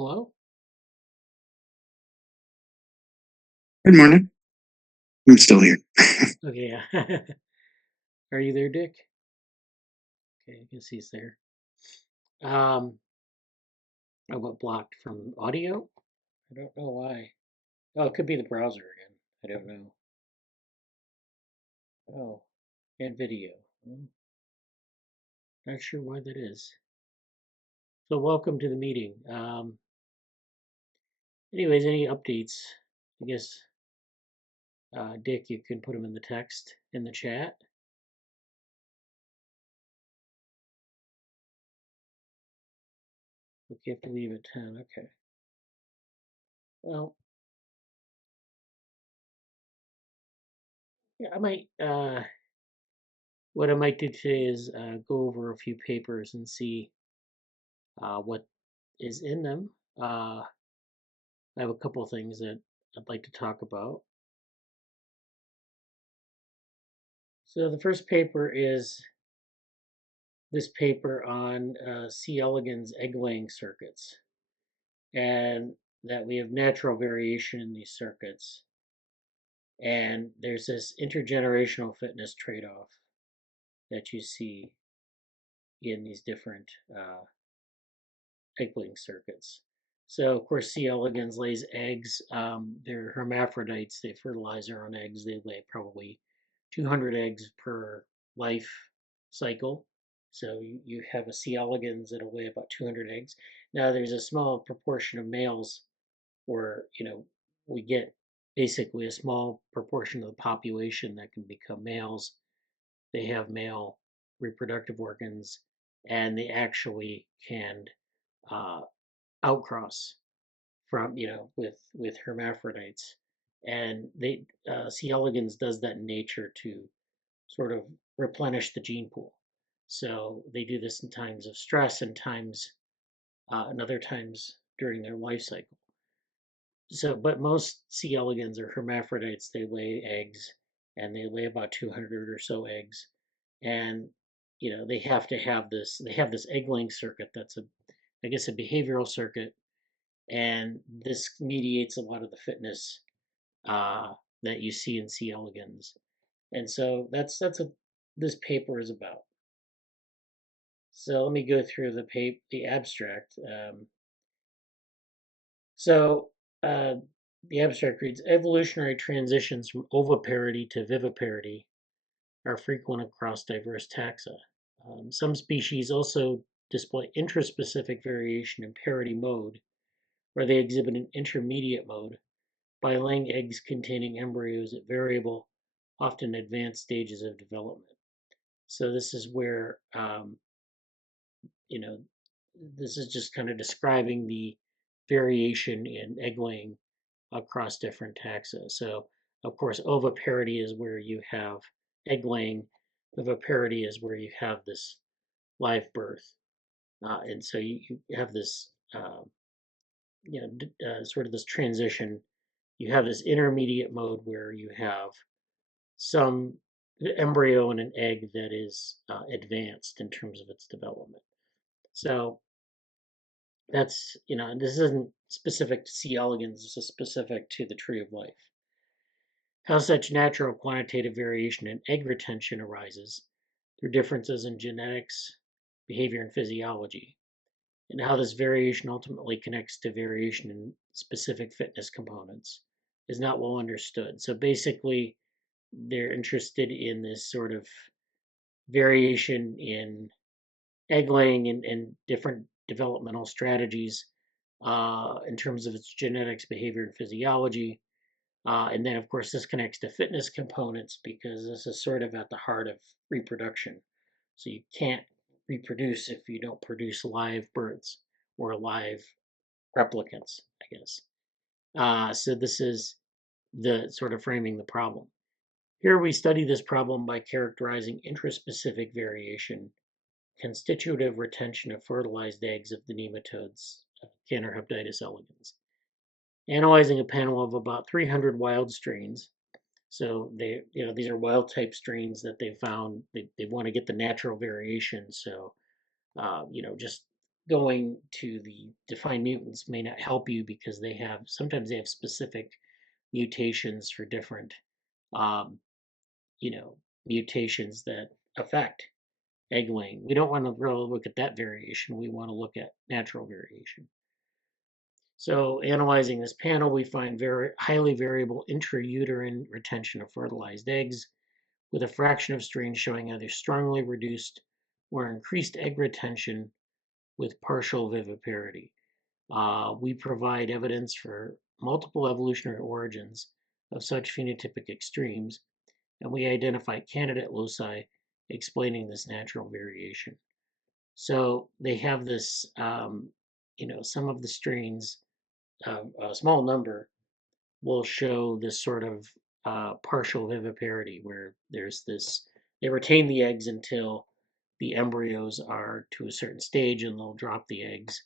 Hello? Good morning. I'm still here. Okay, yeah. Are you there, Dick? Okay, I guess he's there. I got blocked from audio. I don't know why. Oh, it could be the browser again. I don't know. Oh, and video. Not sure why that is. So welcome to the meeting. Anyways, any updates? I guess, Dick, you can put them in the text in the chat. Okay, you have to leave at 10. Okay. Well, yeah, I might. What I might do today is go over a few papers and see what is in them. I have a couple of things that I'd like to talk about. So the first paper is this paper on C. elegans egg-laying circuits, and that we have natural variation in these circuits, and there's this intergenerational fitness trade-off that you see in these different egg-laying circuits. So of course, C. elegans lays eggs. They're hermaphrodites. They fertilize their own eggs. They lay probably 200 eggs per life cycle. So you have a C. elegans that'll weigh about 200 eggs. Now there's a small proportion of males where, we get basically a small proportion of the population that can become males. They have male reproductive organs and they actually can uh, outcross from with hermaphrodites, and they C. elegans does that in nature to sort of replenish the gene pool. So they do this in times of stress and other times during their life cycle. So, but most C. elegans are hermaphrodites. They lay eggs, and they lay about 200 or so eggs, and they have to have this. They have this egg-laying circuit that's I guess, a behavioral circuit, and this mediates a lot of the fitness that you see in C. elegans. And so that's what this paper is about. So let me go through the abstract. So uh, the abstract reads: evolutionary transitions from oviparity to viviparity are frequent across diverse taxa. Some species also display intraspecific variation in parity mode, where they exhibit an intermediate mode by laying eggs containing embryos at variable, often advanced stages of development. So this is where, you know, this is just kind of describing the variation in egg laying across different taxa. So of course, oviparity is where you have egg laying. Viviparity is where you have this live birth. And so you have this, sort of this transition. You have this intermediate mode where you have some embryo in an egg that is advanced in terms of its development. So that's, this isn't specific to C. elegans, this is specific to the tree of life. How such natural quantitative variation in egg retention arises through differences in genetics, behavior, and physiology, and how this variation ultimately connects to variation in specific fitness components is not well understood. So basically, they're interested in this sort of variation in egg laying and different developmental strategies in terms of its genetics, behavior, and physiology. And then, of course, this connects to fitness components because this is sort of at the heart of reproduction. So you can't reproduce if you don't produce live birds or live replicants, I guess. So this is the sort of framing the problem. Here we study this problem by characterizing intraspecific variation, constitutive retention of fertilized eggs of the nematodes Caenorhabditis elegans, analyzing a panel of about 300 wild strains. So these are wild type strains that they found. They want to get the natural variation. So, just going to the defined mutants may not help you because sometimes they have specific mutations for different, um, you know, mutations that affect egg laying. We don't want to really look at that variation. We want to look at natural variation. So analyzing this panel, we find very highly variable intrauterine retention of fertilized eggs, with a fraction of strains showing either strongly reduced or increased egg retention with partial viviparity. We provide evidence for multiple evolutionary origins of such phenotypic extremes, and we identify candidate loci explaining this natural variation. So they have this, some of the strains, a small number, will show this sort of partial viviparity where they retain the eggs until the embryos are to a certain stage and they'll drop the eggs,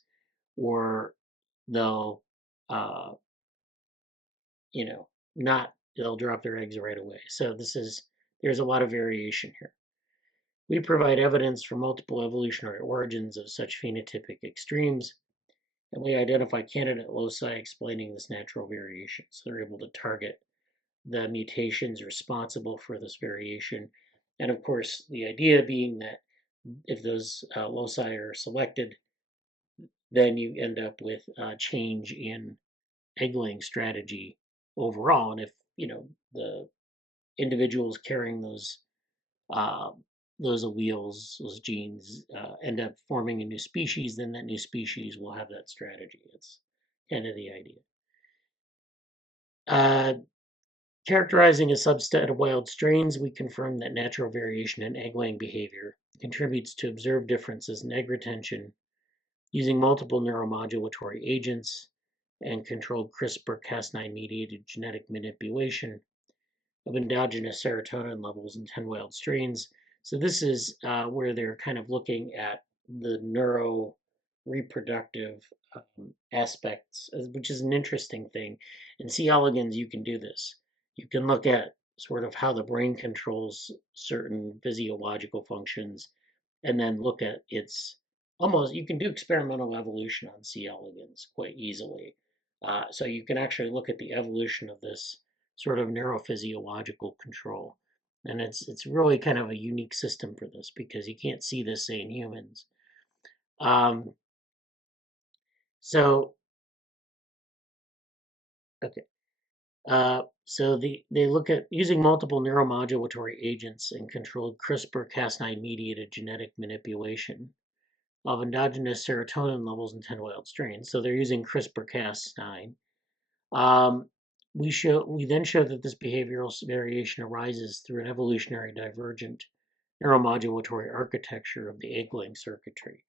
or they'll, uh, not, they'll drop their eggs right away. So there's a lot of variation here. We provide evidence for multiple evolutionary origins of such phenotypic extremes, and we identify candidate loci explaining this natural variation. So they're able to target the mutations responsible for this variation. And of course, the idea being that if those loci are selected, then you end up with a change in egg laying strategy overall. And if, the individuals carrying uh, those alleles, those genes, end up forming a new species, then that new species will have that strategy. It's kind of the idea. Characterizing a subset of wild strains, we confirm that natural variation in egg-laying behavior contributes to observed differences in egg retention using multiple neuromodulatory agents and controlled CRISPR-Cas9-mediated genetic manipulation of endogenous serotonin levels in 10 wild strains. So this is where they're kind of looking at the reproductive aspects, which is an interesting thing. In C. elegans, you can do this. You can look at sort of how the brain controls certain physiological functions, and then look at you can do experimental evolution on C. elegans quite easily. So you can actually look at the evolution of this sort of neurophysiological control. And it's really kind of a unique system for this because you can't see this, say, in humans. Um, so, okay. They look at using multiple neuromodulatory agents and controlled CRISPR-Cas9 mediated genetic manipulation of endogenous serotonin levels in 10 wild strains. So they're using CRISPR-Cas9. We then show that this behavioral variation arises through an evolutionary divergent neuromodulatory architecture of the egg-laying circuitry.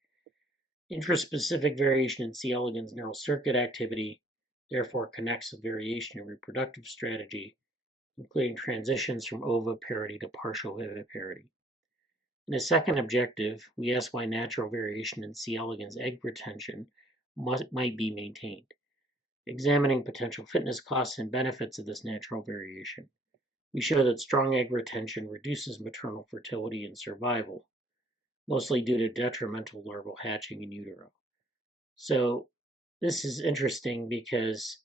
Intraspecific variation in C. elegans neural circuit activity therefore connects with variation in reproductive strategy, including transitions from oviparity to partial viviparity. In a second objective, we ask why natural variation in C. elegans egg retention might be maintained, examining potential fitness costs and benefits of this natural variation. We show that strong egg retention reduces maternal fertility and survival, mostly due to detrimental larval hatching in utero. So this is interesting because,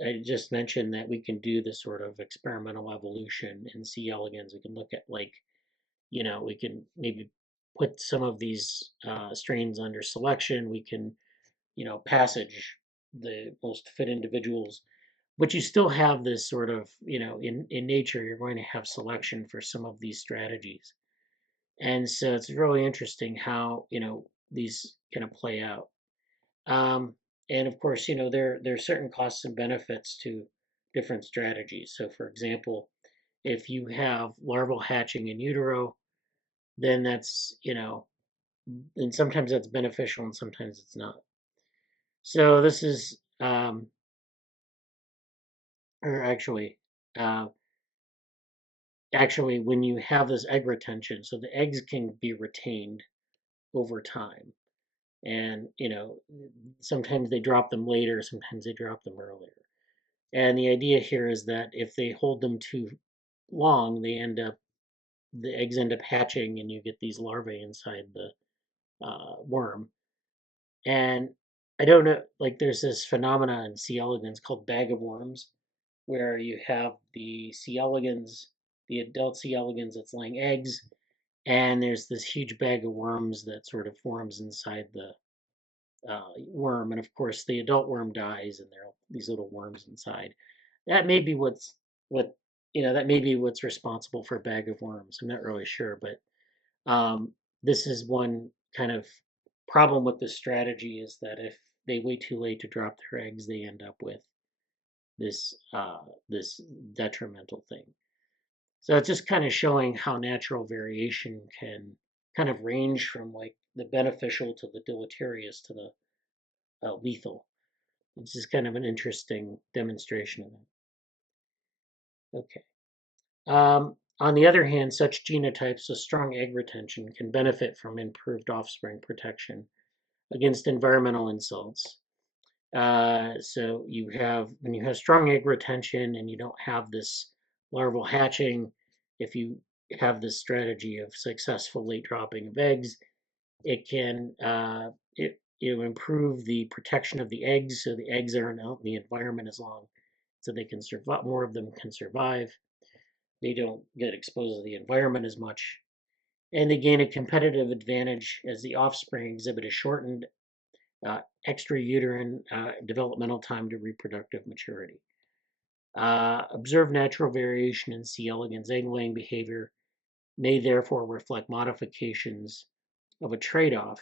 I just mentioned that we can do this sort of experimental evolution in C. elegans. We can look at we can maybe put some of these strains under selection. We can, passage the most fit individuals, but you still have this sort of, in nature, you're going to have selection for some of these strategies. And so it's really interesting how, these kind of play out. And of course, there are certain costs and benefits to different strategies. So for example, if you have larval hatching in utero, then and sometimes that's beneficial and sometimes it's not. So this is, or actually, when you have this egg retention, so the eggs can be retained over time. And, sometimes they drop them later, sometimes they drop them earlier. And the idea here is that if they hold them too long, the eggs end up hatching and you get these larvae inside worm. And I don't know, like there's this phenomena in C. elegans called bag of worms, where you have the C. elegans, the adult C. elegans that's laying eggs, and there's this huge bag of worms that sort of forms inside the worm, and of course the adult worm dies, and there are these little worms inside. That may be what that may be what's responsible for a bag of worms. I'm not really sure, but this is one kind of problem with this strategy is that if they wait too late to drop their eggs, they end up with this detrimental thing. So it's just kind of showing how natural variation can kind of range from like the beneficial to the deleterious to the lethal. It's just kind of an interesting demonstration of that. Okay. On the other hand, such genotypes with strong egg retention can benefit from improved offspring protection against environmental insults. So when you have strong egg retention and you don't have this larval hatching, if you have this strategy of successful late dropping of eggs, it can improve the protection of the eggs, so the eggs aren't out in the environment as long, so they can survive. More of them can survive. They don't get exposed to the environment as much, and they gain a competitive advantage as the offspring exhibit a shortened extrauterine developmental time to reproductive maturity. Observed natural variation in C. elegans egg-laying behavior may therefore reflect modifications of a trade-off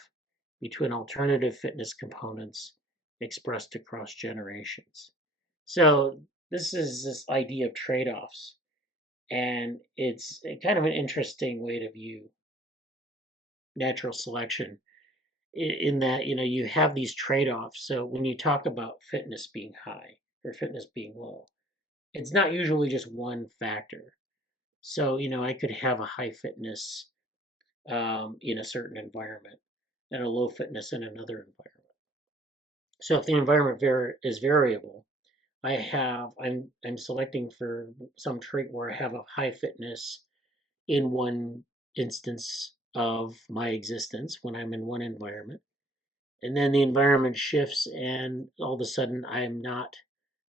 between alternative fitness components expressed across generations. So this is this idea of trade-offs, and it's kind of an interesting way to view natural selection in that you have these trade-offs. So when you talk about fitness being high or fitness being low, it's not usually just one factor. So I could have a high fitness in a certain environment and a low fitness in another environment. So if the environment is variable, I'm selecting for some trait where I have a high fitness in one instance of my existence when I'm in one environment. And then the environment shifts, and all of a sudden, I'm not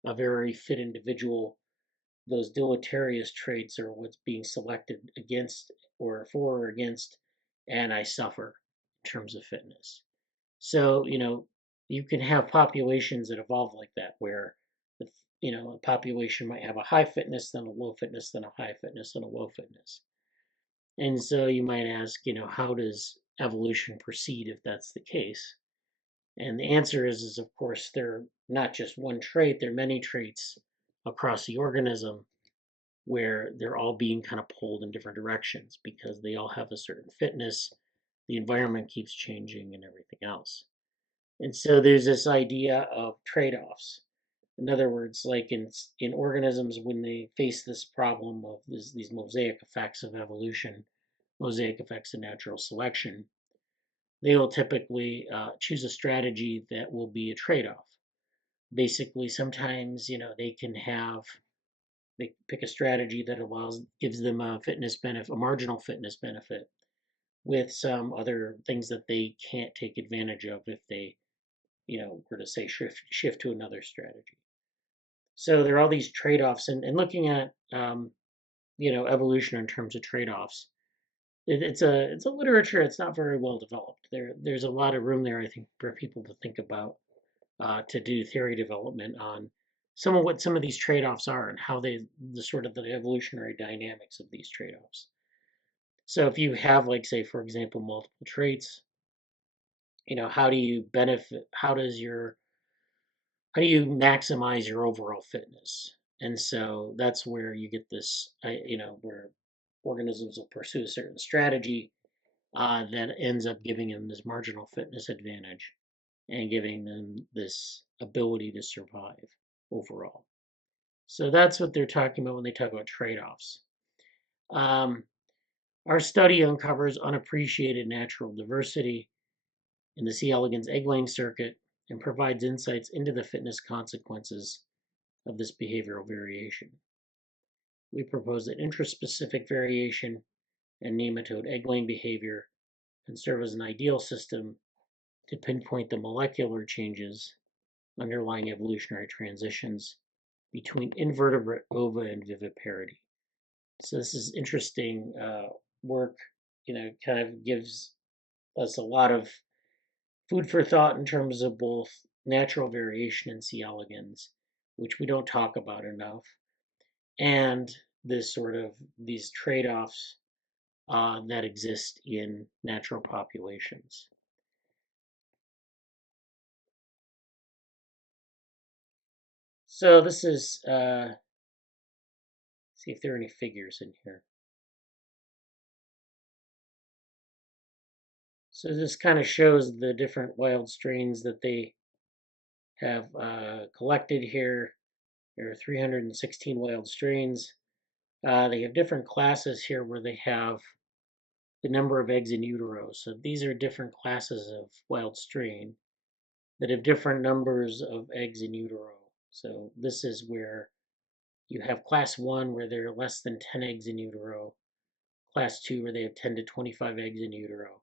a very fit individual. Those deleterious traits are what's being selected against or for or against, and I suffer in terms of fitness. So, you can have populations that evolve like that, where a population might have a high fitness, then a low fitness, then a high fitness, then a low fitness. And so you might ask, how does evolution proceed if that's the case? And the answer is of course, they're not just one trait, there are many traits across the organism where they're all being kind of pulled in different directions because they all have a certain fitness, the environment keeps changing, and everything else. And so there's this idea of trade-offs. In other words, like in organisms, when they face this problem of these mosaic effects of evolution, mosaic effects of natural selection, they will typically choose a strategy that will be a trade-off. Basically, sometimes they pick a strategy that gives them a fitness benefit, a marginal fitness benefit, with some other things that they can't take advantage of if they were to say shift to another strategy. So there are all these trade-offs, and looking at evolution in terms of trade-offs. It's a literature. It's not very well developed. There's a lot of room there, I think, for people to think about to do theory development on what some of these trade-offs are and how the evolutionary dynamics of these trade-offs. So if you have, like, say, for example, multiple traits, how do you benefit? How do you maximize your overall fitness? And so that's where you get this, where organisms will pursue a certain strategy that ends up giving them this marginal fitness advantage and giving them this ability to survive overall. So that's what they're talking about when they talk about trade-offs. Our study uncovers unappreciated natural diversity in the C. elegans egg-laying circuit and provides insights into the fitness consequences of this behavioral variation. We propose that intraspecific variation and nematode egg-laying behavior and serve as an ideal system to pinpoint the molecular changes underlying evolutionary transitions between invertebrate ova and viviparity. So this is interesting work, kind of gives us a lot of food for thought in terms of both natural variation in C. elegans, which we don't talk about enough, and these trade-offs that exist in natural populations. So this is, see if there are any figures in here. So this kind of shows the different wild strains that they have collected here. There are 316 wild strains. They have different classes here where they have the number of eggs in utero. So these are different classes of wild strain that have different numbers of eggs in utero. So this is where you have class 1 where there are less than 10 eggs in utero, class 2 where they have 10 to 25 eggs in utero,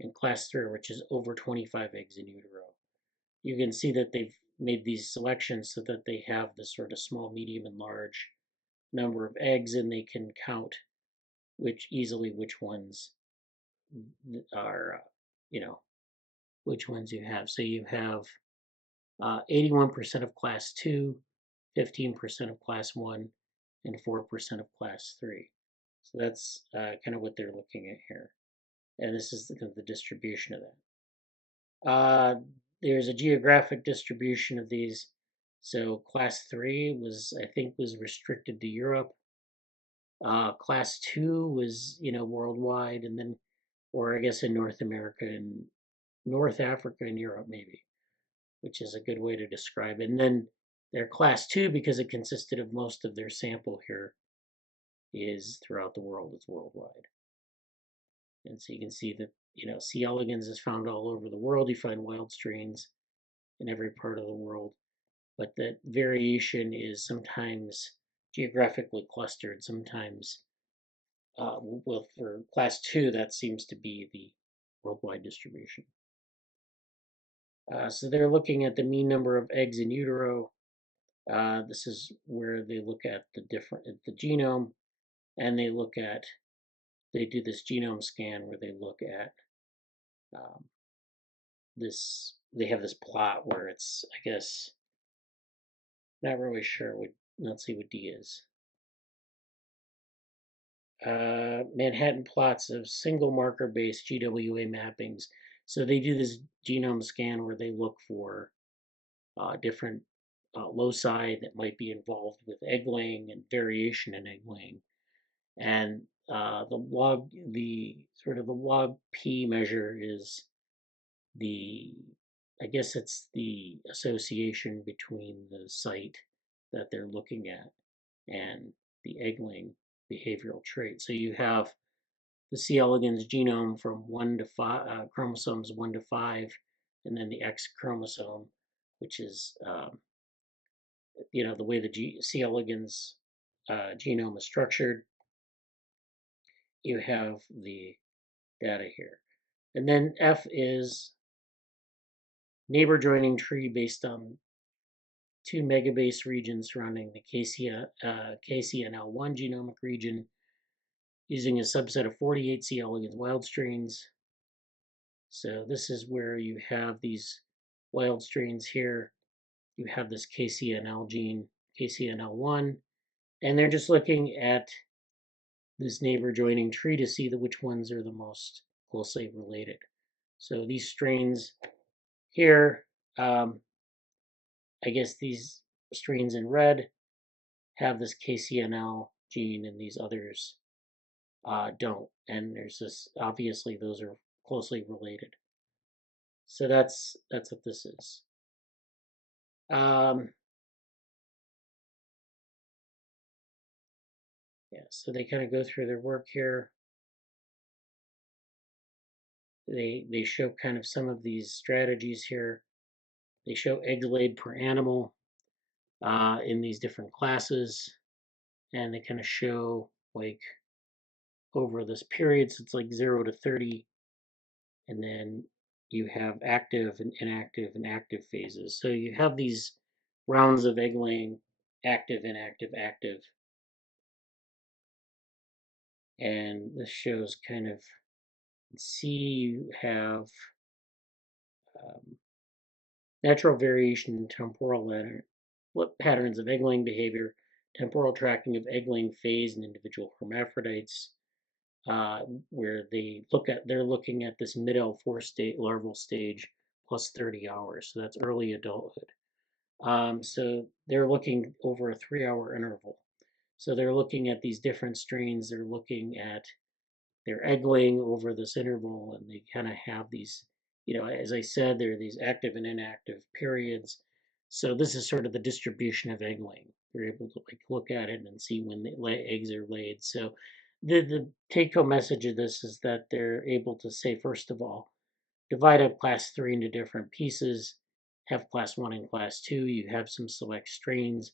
and class 3 which is over 25 eggs in utero. You can see that they've made these selections so that they have this sort of small, medium, and large number of eggs, and they can count which ones are, which ones you have. So you have 81% of class 2, 15% of class 1, and 4% of class 3. So that's kind of what they're looking at here. And this is the distribution of that. There's a geographic distribution of these. So class 3 was restricted to Europe. Class 2 was, worldwide, and then, or I guess in North America and North Africa and Europe maybe, which is a good way to describe it. And then their class 2, because it consisted of most of their sample here, is throughout the world. It's worldwide. And so you can see that, C. elegans is found all over the world. You find wild strains in every part of the world. But that variation is sometimes geographically clustered. Sometimes, for class 2, that seems to be the worldwide distribution. So they're looking at the mean number of eggs in utero. This is where they look at the genome, and they do this genome scan where they look at this. They have this plot where it's, I guess, not really sure what. Let's see what D is. Manhattan plots of single marker-based GWA mappings. So they do this genome scan where they look for different loci that might be involved with egg laying and variation in egg laying. And the log P measure is I guess it's the association between the site that they're looking at and the egg laying behavioral trait. So you have the C. elegans genome from 1 to 5, chromosomes 1 to 5, and then the X chromosome, which is the way the C. elegans genome is structured. You have the data here. And then F is neighbor joining tree based on 2 megabase regions surrounding the KCNL1 genomic region using a subset of 48 C. elegans wild strains. So this is where you have these wild strains here. You have this KCNL gene, KCNL1, and they're just looking at this neighbor joining tree to see which ones are the most closely related. So these strains here, I guess these strains in red have this KCNL gene and these others don't. And there's this, obviously those are closely related. So that's what this is. Yeah, so they kind of go through their work here. They show kind of some of these strategies here. They show eggs laid per animal in these different classes, and they kind of show like over this period, so it's like 0 to 30 and then you have active and inactive and active phases. So you have these rounds of egg laying, active, inactive, active. And this shows kind of, see, you have natural variation in temporal patterns of egg laying behavior, temporal tracking of egg laying phase in individual hermaphrodites, where they're looking at this mid-L4 state, larval stage, plus 30 hours. So that's early adulthood. So they're looking over a 3-hour interval. So they're looking at these different strains. They're looking at their egg laying over this interval, and they kind of have these, as I said, there are these active and inactive periods. So this is sort of the distribution of egg laying. They're able to look at it and see when the eggs are laid. So the take-home message of this is that they're able to say, first of all, divide up class 3 into different pieces, have class 1 and class 2, you have some select strains,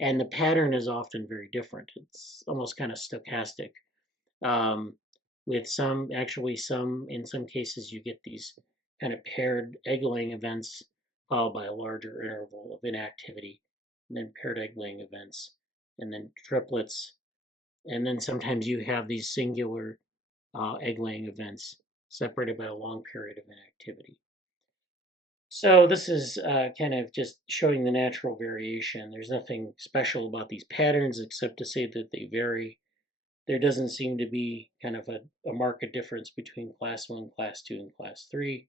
and the pattern is often very different. It's almost kind of stochastic. With in some cases, you get these kind of paired egg laying events followed by a larger interval of inactivity, and then paired egg laying events, and then triplets, and then sometimes you have these singular egg laying events separated by a long period of inactivity. So this is kind of just showing the natural variation. There's nothing special about these patterns except to say that they vary. There doesn't seem to be kind of a marked difference between class 1, class 2, and class 3,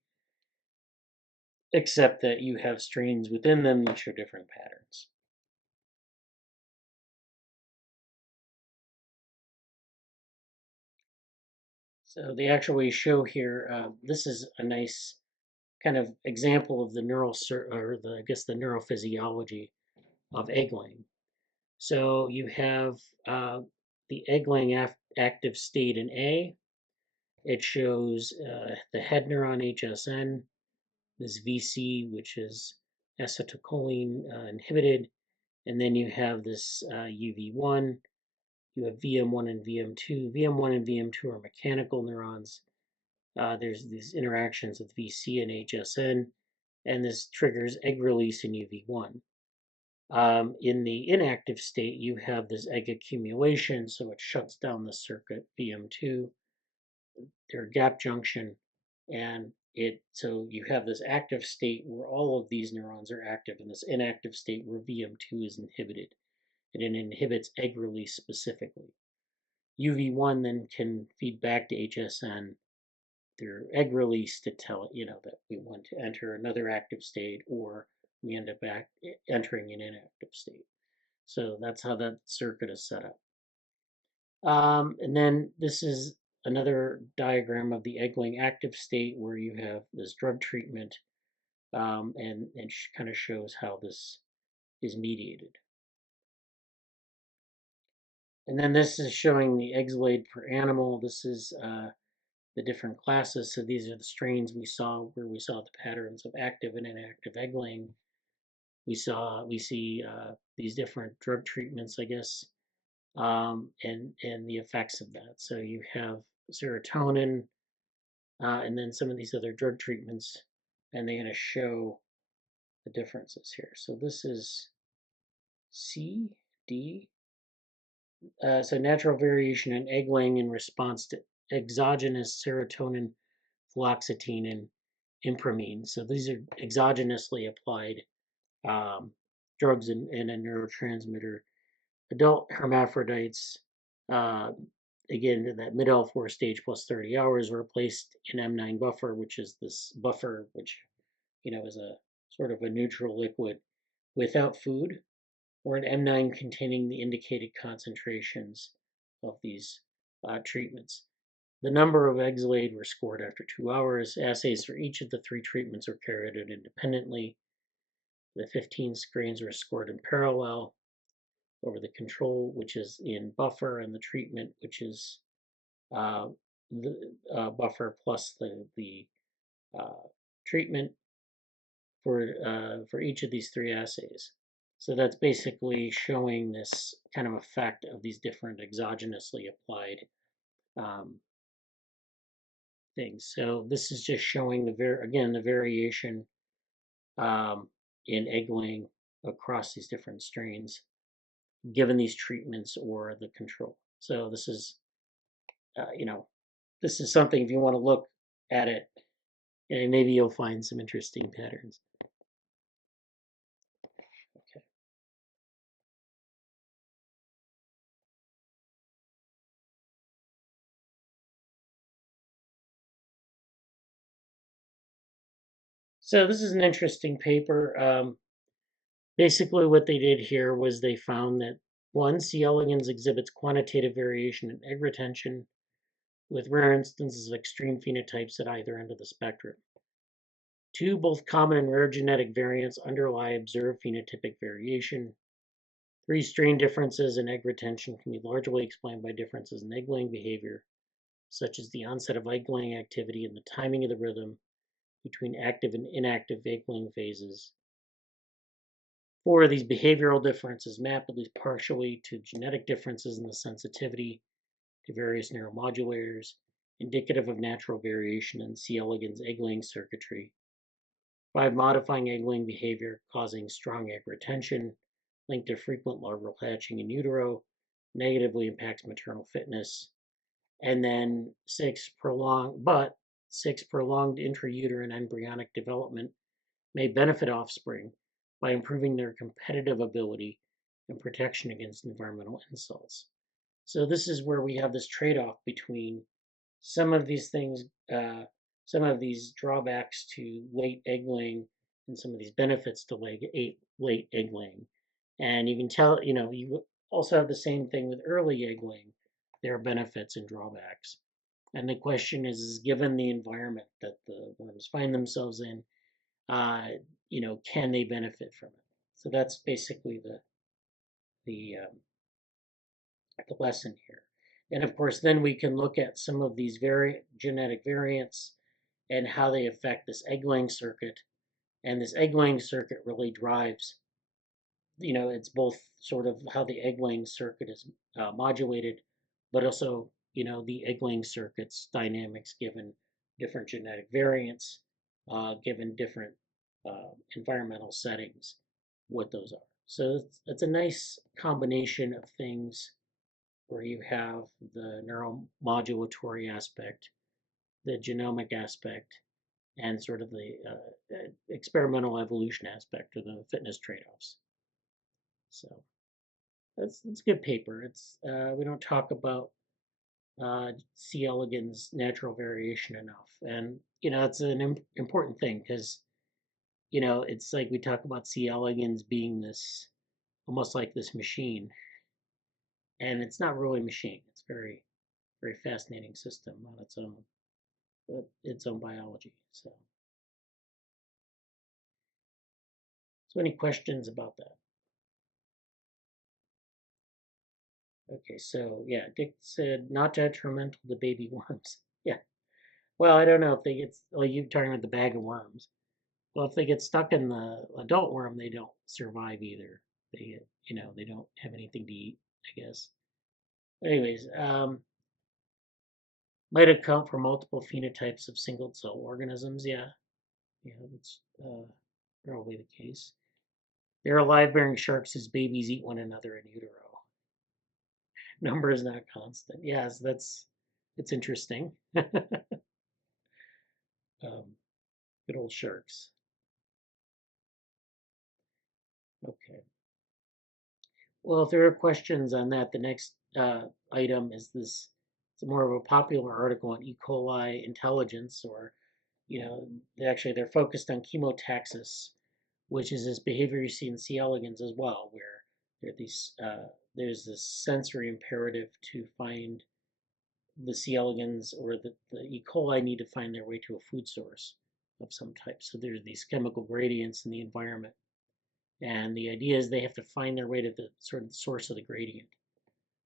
except that you have strains within them that show different patterns. So they actually show here, this is a nice kind of example of the the neurophysiology of egg laying. So you have the egg laying active state in A. It shows the head neuron HSN, this VC, which is acetylcholine inhibited, and then you have this UV1. You have VM1 and VM2. VM1 and VM2 are mechanical neurons. There's these interactions with VC and HSN, and this triggers egg release in UV1. In the inactive state, you have this egg accumulation, so it shuts down the circuit VM2, their gap junction, and so you have this active state where all of these neurons are active, and this inactive state where VM2 is inhibited, and it inhibits egg release specifically. UV1 then can feed back to HSN through egg release to tell it, that we want to enter another active state, or we end up entering an inactive state. So that's how that circuit is set up. And then this is another diagram of the egg laying active state where you have this drug treatment, and kind of shows how this is mediated. And then this is showing the eggs laid per animal. This is the different classes. So these are the strains we saw where we saw the patterns of active and inactive egg laying. We see these different drug treatments, I guess, and the effects of that. So you have serotonin, and then some of these other drug treatments, and they're going to show the differences here. So this is C, D. So natural variation in egg laying in response to exogenous serotonin, fluoxetine, and imprimine. So these are exogenously applied drugs in a neurotransmitter. Adult hermaphrodites, again, that mid-L4 stage plus 30 hours, were placed in M9 buffer, which is this buffer, which, is a sort of a neutral liquid without food, or an M9 containing the indicated concentrations of these treatments. The number of eggs laid were scored after 2 hours. Assays for each of the 3 treatments were carried out independently. The 15 screens were scored in parallel over the control, which is in buffer, and the treatment, which is the buffer plus the treatment for each of these 3 assays. So that's basically showing this kind of effect of these different exogenously applied things. So this is just showing the variation in egg laying across these different strains, given these treatments or the control. So this is, this is something if you want to look at it, and maybe you'll find some interesting patterns. Okay. So this is an interesting paper. Basically, what they did here was they found that one, C. elegans exhibits quantitative variation in egg retention, with rare instances of extreme phenotypes at either end of the spectrum. Two, both common and rare genetic variants underlie observed phenotypic variation. Three, strain differences in egg retention can be largely explained by differences in egg laying behavior, such as the onset of egg laying activity and the timing of the rhythm between active and inactive egg laying phases. Four, these behavioral differences map at least partially to genetic differences in the sensitivity to various neuromodulators, indicative of natural variation in C. elegans egg laying circuitry. Five, modifying egg laying behavior causing strong egg retention, linked to frequent larval hatching in utero, negatively impacts maternal fitness. And then six, prolonged intrauterine embryonic development may benefit offspring by improving their competitive ability and protection against environmental insults. So this is where we have this trade-off between some of these things, some of these drawbacks to late egg laying, and some of these benefits to late egg laying. And you can tell, you also have the same thing with early egg laying. There are benefits and drawbacks. And the question is given the environment that the worms find themselves in, can they benefit from it? So that's basically the lesson here. And of course, then we can look at some of these genetic variants and how they affect this egg laying circuit. And this egg laying circuit really drives, it's both sort of how the egg laying circuit is modulated, but also, the egg laying circuit's dynamics given different genetic variants, given different environmental settings, what those are. So it's a nice combination of things where you have the neuromodulatory aspect, the genomic aspect, and sort of the experimental evolution aspect or the fitness trade-offs. So that's a good paper. It's we don't talk about C. elegans natural variation enough, and it's an important thing because it's like we talk about C. elegans being this almost like this machine, and it's not really a machine. It's very fascinating system on its own, but its own biology. So any questions about that? Okay, so yeah, Dick said not detrimental to baby worms. Yeah. Well, I don't know if they get, well, you're talking about the bag of worms. Well, if they get stuck in the adult worm, they don't survive either. They, they don't have anything to eat, I guess. Anyways, might account for multiple phenotypes of single cell organisms. Yeah, that's probably the case. There are live-bearing sharks whose babies eat one another in utero. Number is not constant. Yes, it's interesting. Good old sharks. Okay. Well, if there are questions on that, the next item is this. It's more of a popular article on E. coli intelligence, or actually they're focused on chemotaxis, which is this behavior you see in C. elegans as well, where there's this sensory imperative to find the C. elegans or the E. coli need to find their way to a food source of some type. So there's these chemical gradients in the environment. And the idea is they have to find their way to the sort of source of the gradient.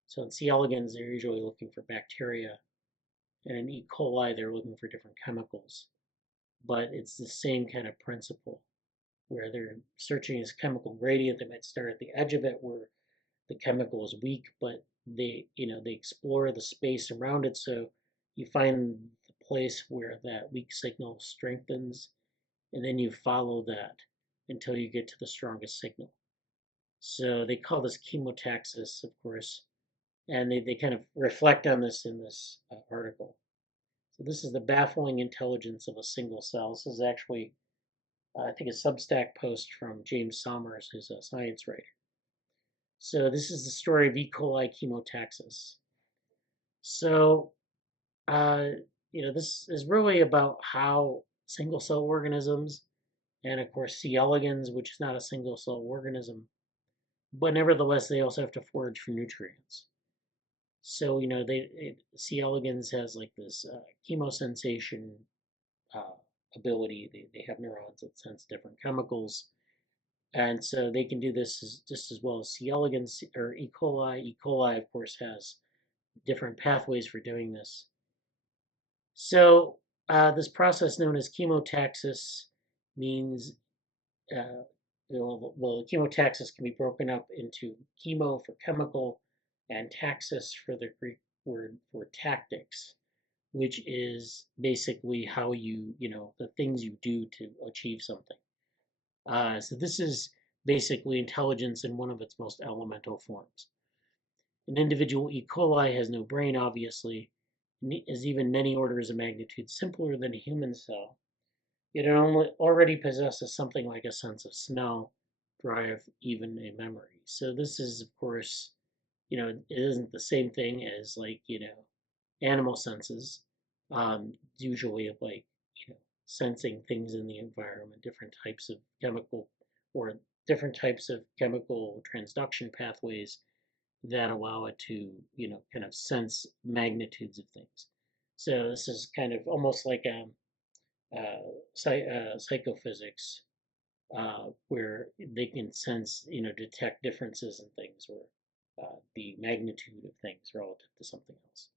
So in C. elegans, they're usually looking for bacteria. And in E. coli, they're looking for different chemicals. But it's the same kind of principle where they're searching this chemical gradient. They might start at the edge of it where the chemical is weak, but they explore the space around it. So you find the place where that weak signal strengthens, and then you follow that until you get to the strongest signal. So they call this chemotaxis, of course, and they kind of reflect on this in this article. So this is the baffling intelligence of a single cell. This is actually, I think, a Substack post from James Somers, who's a science writer. So this is the story of E. coli chemotaxis. So, uh, this is really about how single cell organisms, and of course C. elegans, which is not a single cell organism, but nevertheless they also have to forage for nutrients. So, C. elegans has like this chemosensation uh, ability. They have neurons that sense different chemicals. And so they can do this just as well as C. elegans or E. coli. E. coli, of course, has different pathways for doing this. So this process known as chemotaxis means, chemotaxis can be broken up into chemo for chemical and taxis for the Greek word for tactics, which is basically how the things you do to achieve something. So this is basically intelligence in one of its most elemental forms. An individual E. coli has no brain, obviously, and is even many orders of magnitude simpler than a human cell. Yet it already possesses something like a sense of smell, drive, even a memory. So this is, of course, it isn't the same thing as animal senses, usually of sensing things in the environment, different types of chemical or different types of chemical transduction pathways that allow it to, kind of sense magnitudes of things. So this is kind of almost like psychophysics, where they can sense, detect differences in things or the magnitude of things relative to something else.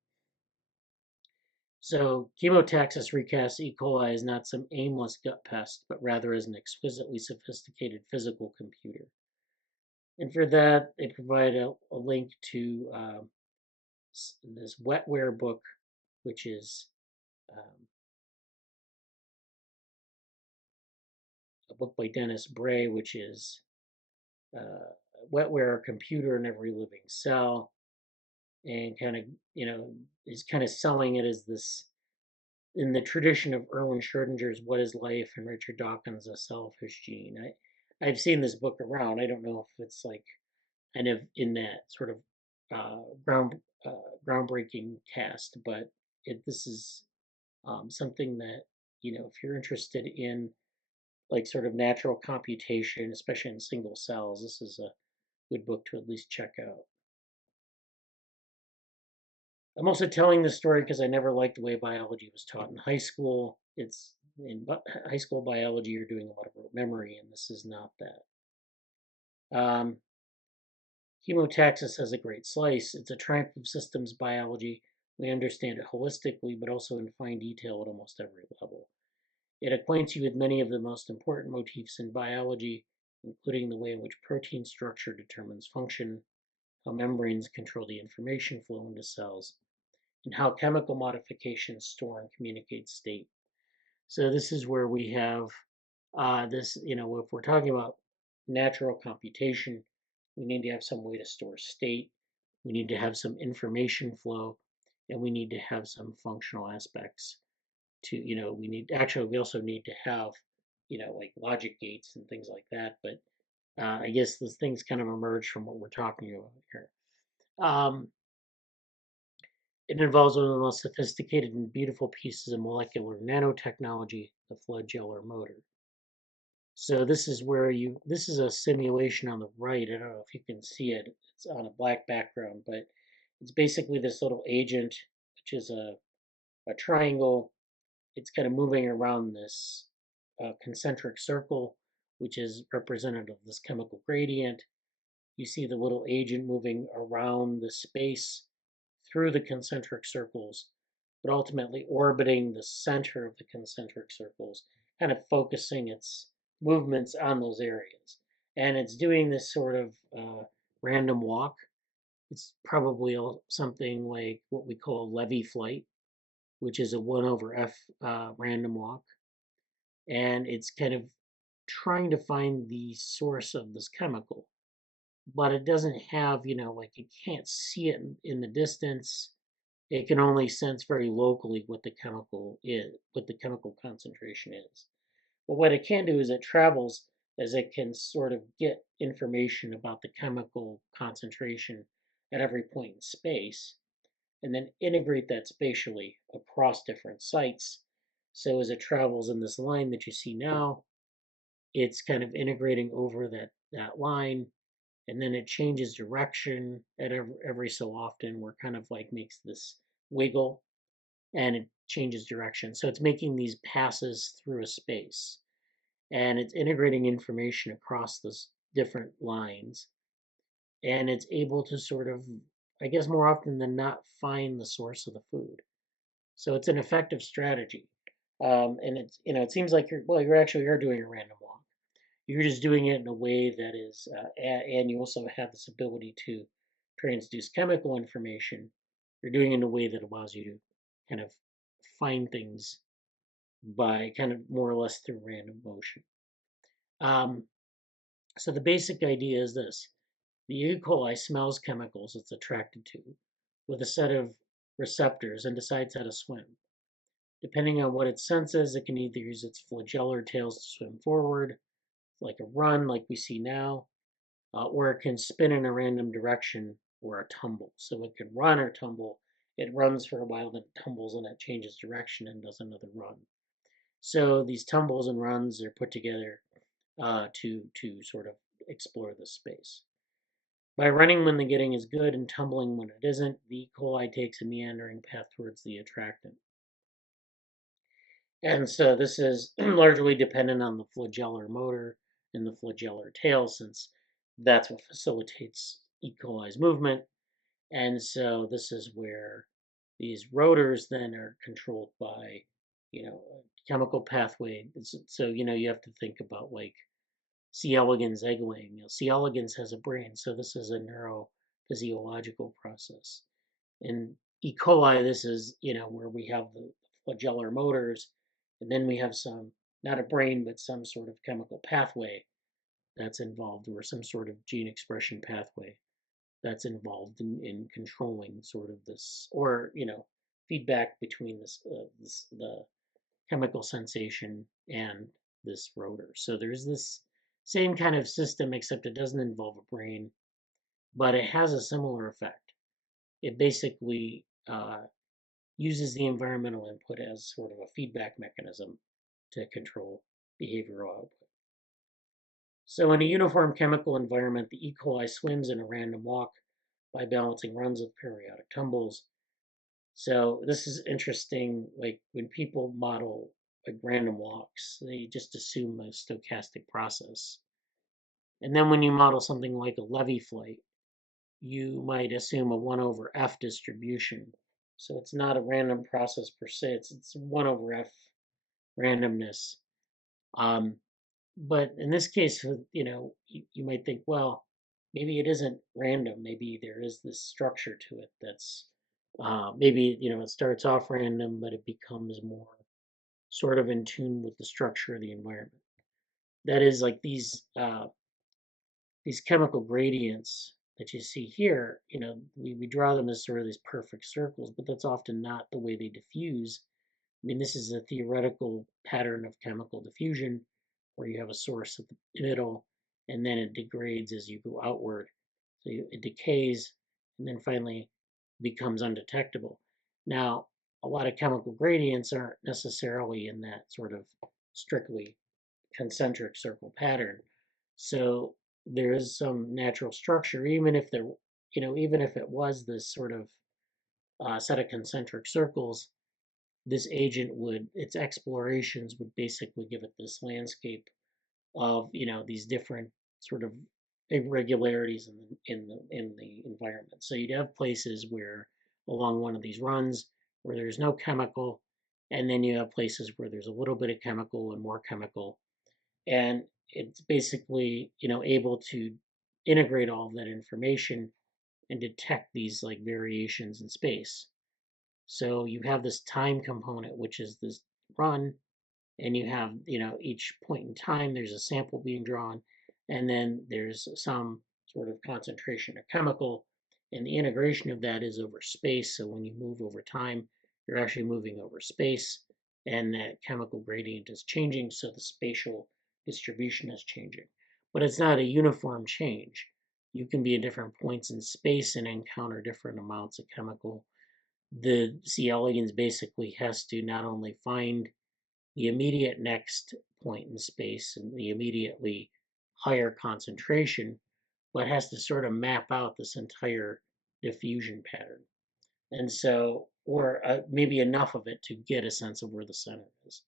So chemotaxis recasts E. coli as not some aimless gut pest, but rather as an exquisitely sophisticated physical computer. And for that, they provide a link to this wetware book, which is a book by Dennis Bray, which is wetware, a computer in every living cell, and kind of, is kind of selling it as this in the tradition of Erwin Schrödinger's What is Life and Richard Dawkins' A Selfish Gene. I've seen this book around. I don't know if it's like kind of in that sort of groundbreaking cast, but this is something that, if you're interested in like sort of natural computation, especially in single cells, this is a good book to at least check out. I'm also telling this story because I never liked the way biology was taught in high school. It's in high school biology, you're doing a lot of memory, and this is not that. Chemotaxis has a great slice. It's a triumph of systems biology. We understand it holistically, but also in fine detail at almost every level. It acquaints you with many of the most important motifs in biology, including the way in which protein structure determines function, how membranes control the information flow into cells, and how chemical modifications store and communicate state. So this is where we have this, if we're talking about natural computation, we need to have some way to store state, we need to have some information flow, and we need to have some functional aspects to, we also need to have, like logic gates and things like that. But I guess those things kind of emerge from what we're talking about here. It involves one of the most sophisticated and beautiful pieces of molecular nanotechnology, the flagellar motor. So this is where this is a simulation on the right. I don't know if you can see it. It's on a black background, but it's basically this little agent, which is a triangle. It's kind of moving around this concentric circle, which is representative of this chemical gradient. You see the little agent moving around the space through the concentric circles, but ultimately orbiting the center of the concentric circles, kind of focusing its movements on those areas. And it's doing this sort of random walk. It's probably something like what we call levy flight. which is a 1 over F random walk. And it's kind of trying to find the source of this chemical. But it doesn't have, like you can't see it in the distance. It can only sense very locally what the chemical is, what the chemical concentration is. But what it can do is it travels as it can sort of get information about the chemical concentration at every point in space and then integrate that spatially across different sites. So as it travels in this line that you see now, it's kind of integrating over that line, and then it changes direction at every so often, where kind of like makes this wiggle and it changes direction. So it's making these passes through a space and it's integrating information across those different lines, and it's able to sort of, I guess more often than not, find the source of the food. So it's an effective strategy. And it's, it seems like you're doing a random walk. You're just doing it in a way that is, and you also have this ability to transduce chemical information. You're doing it in a way that allows you to kind of find things by kind of more or less through random motion. So the basic idea is this. The E. coli smells chemicals it's attracted to with a set of receptors and decides how to swim. Depending on what it senses, it can either use its flagellar tails to swim forward, like a run like we see now, or it can spin in a random direction or a tumble. So it can run or tumble. It runs for a while, then tumbles, and it changes direction and does another run. So these tumbles and runs are put together to sort of explore the space. By running when the getting is good and tumbling when it isn't, the E. coli takes a meandering path towards the attractant. And so this is largely dependent on the flagellar motor and the flagellar tail, since that's what facilitates E. coli's movement. And so this is where these rotors then are controlled by, a chemical pathway. So, you have to think about like C. elegans egg laying. C. elegans has a brain, so this is a neurophysiological process. In E. coli, this is, where we have the flagellar motors, and then we have some, not a brain, but some sort of chemical pathway that's involved, or some sort of gene expression pathway that's involved in controlling sort of this, or, feedback between the chemical sensation and this rotor. So there's this same kind of system, except it doesn't involve a brain, but it has a similar effect. It basically uses the environmental input as sort of a feedback mechanism to control behavioral output. So in a uniform chemical environment, the E. coli swims in a random walk by balancing runs with periodic tumbles. So this is interesting, like when people model like random walks, they just assume a stochastic process. And then when you model something like a levee flight, you might assume a 1 over F distribution. So it's not a random process per se, it's 1 over F randomness. But in this case, you might think, well, maybe it isn't random. Maybe there is this structure to it that's maybe, it starts off random, but it becomes more sort of in tune with the structure of the environment. That is, like these chemical gradients that you see here, we draw them as sort of these perfect circles, but that's often not the way they diffuse. I mean, this is a theoretical pattern of chemical diffusion where you have a source at the middle and then it degrades as you go outward. So it decays and then finally becomes undetectable. Now, a lot of chemical gradients aren't necessarily in that sort of strictly concentric circle pattern. So there is some natural structure, even if there, even if it was this sort of set of concentric circles, this agent its explorations would basically give it this landscape of, these different sort of irregularities in the environment. So you'd have places where along one of these runs where there's no chemical, and then you have places where there's a little bit of chemical and more chemical, and it's basically, able to integrate all of that information and detect these like variations in space. So you have this time component, which is this run, and you have, each point in time, there's a sample being drawn, and then there's some sort of concentration of chemical, and the integration of that is over space. So when you move over time, you're actually moving over space, and that chemical gradient is changing, so the spatial distribution is changing. But it's not a uniform change. You can be at different points in space and encounter different amounts of chemical. The C. elegans basically has to not only find the immediate next point in space and the immediately higher concentration, but has to sort of map out this entire diffusion pattern. And so, or maybe enough of it to get a sense of where the center is.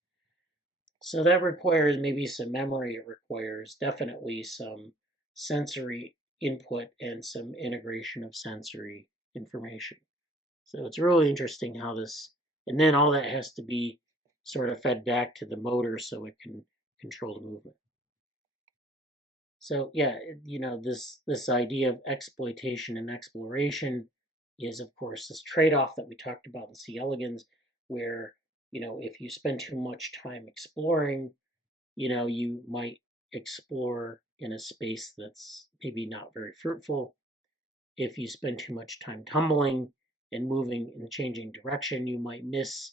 So that requires maybe some memory. It requires definitely some sensory input and some integration of sensory information. So it's really interesting how this, and then all that has to be sort of fed back to the motor so it can control the movement. So yeah, this idea of exploitation and exploration is of course this trade-off that we talked about in C. elegans, where if you spend too much time exploring, you might explore in a space that's maybe not very fruitful. If you spend too much time tumbling and moving and changing direction, you might miss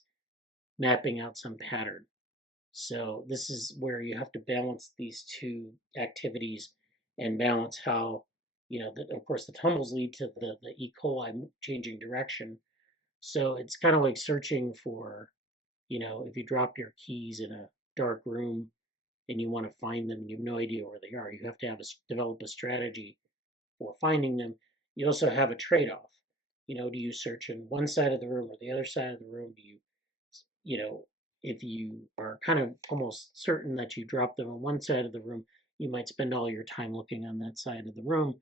mapping out some pattern. So this is where you have to balance these two activities and balance how, of course, the tumbles lead to the E. coli changing direction. So it's kind of like searching for, if you drop your keys in a dark room and you want to find them and you have no idea where they are, you have to develop a strategy for finding them. You also have a trade-off. Do you search in one side of the room or the other side of the room? If you are kind of almost certain that you dropped them on one side of the room, you might spend all your time looking on that side of the room.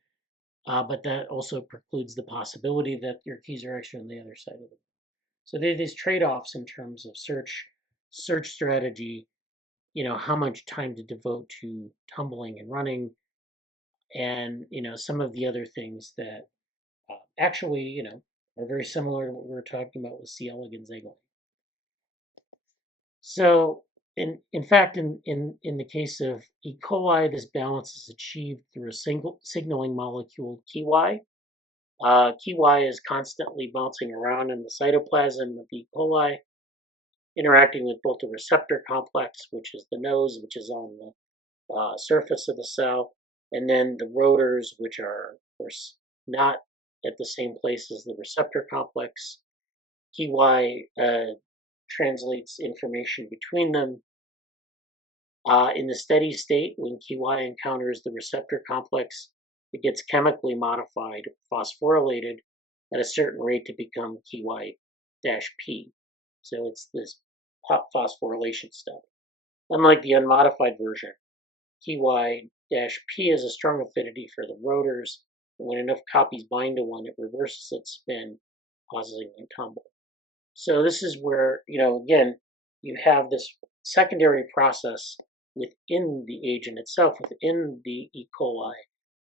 But that also precludes the possibility that your keys are actually on the other side of the room. So there are these trade-offs in terms of search strategy, how much time to devote to tumbling and running, and some of the other things that actually are very similar to what we were talking about with C. elegans. So in fact, in the case of E. coli, this balance is achieved through a single signaling molecule Ky. Ky is constantly bouncing around in the cytoplasm of E. coli, interacting with both the receptor complex, which is the nose, which is on the surface of the cell, and then the rotors, which are, of course, not at the same place as the receptor complex. Ky translates information between them. In the steady state, when Ky encounters the receptor complex, it gets chemically modified, phosphorylated at a certain rate to become Ky-P. So it's this phosphorylation step. Unlike the unmodified version, Ky-P has a strong affinity for the rotors, and when enough copies bind to one, it reverses its spin, causing a tumble. So this is where, again, you have this secondary process within the agent itself, within the E. coli,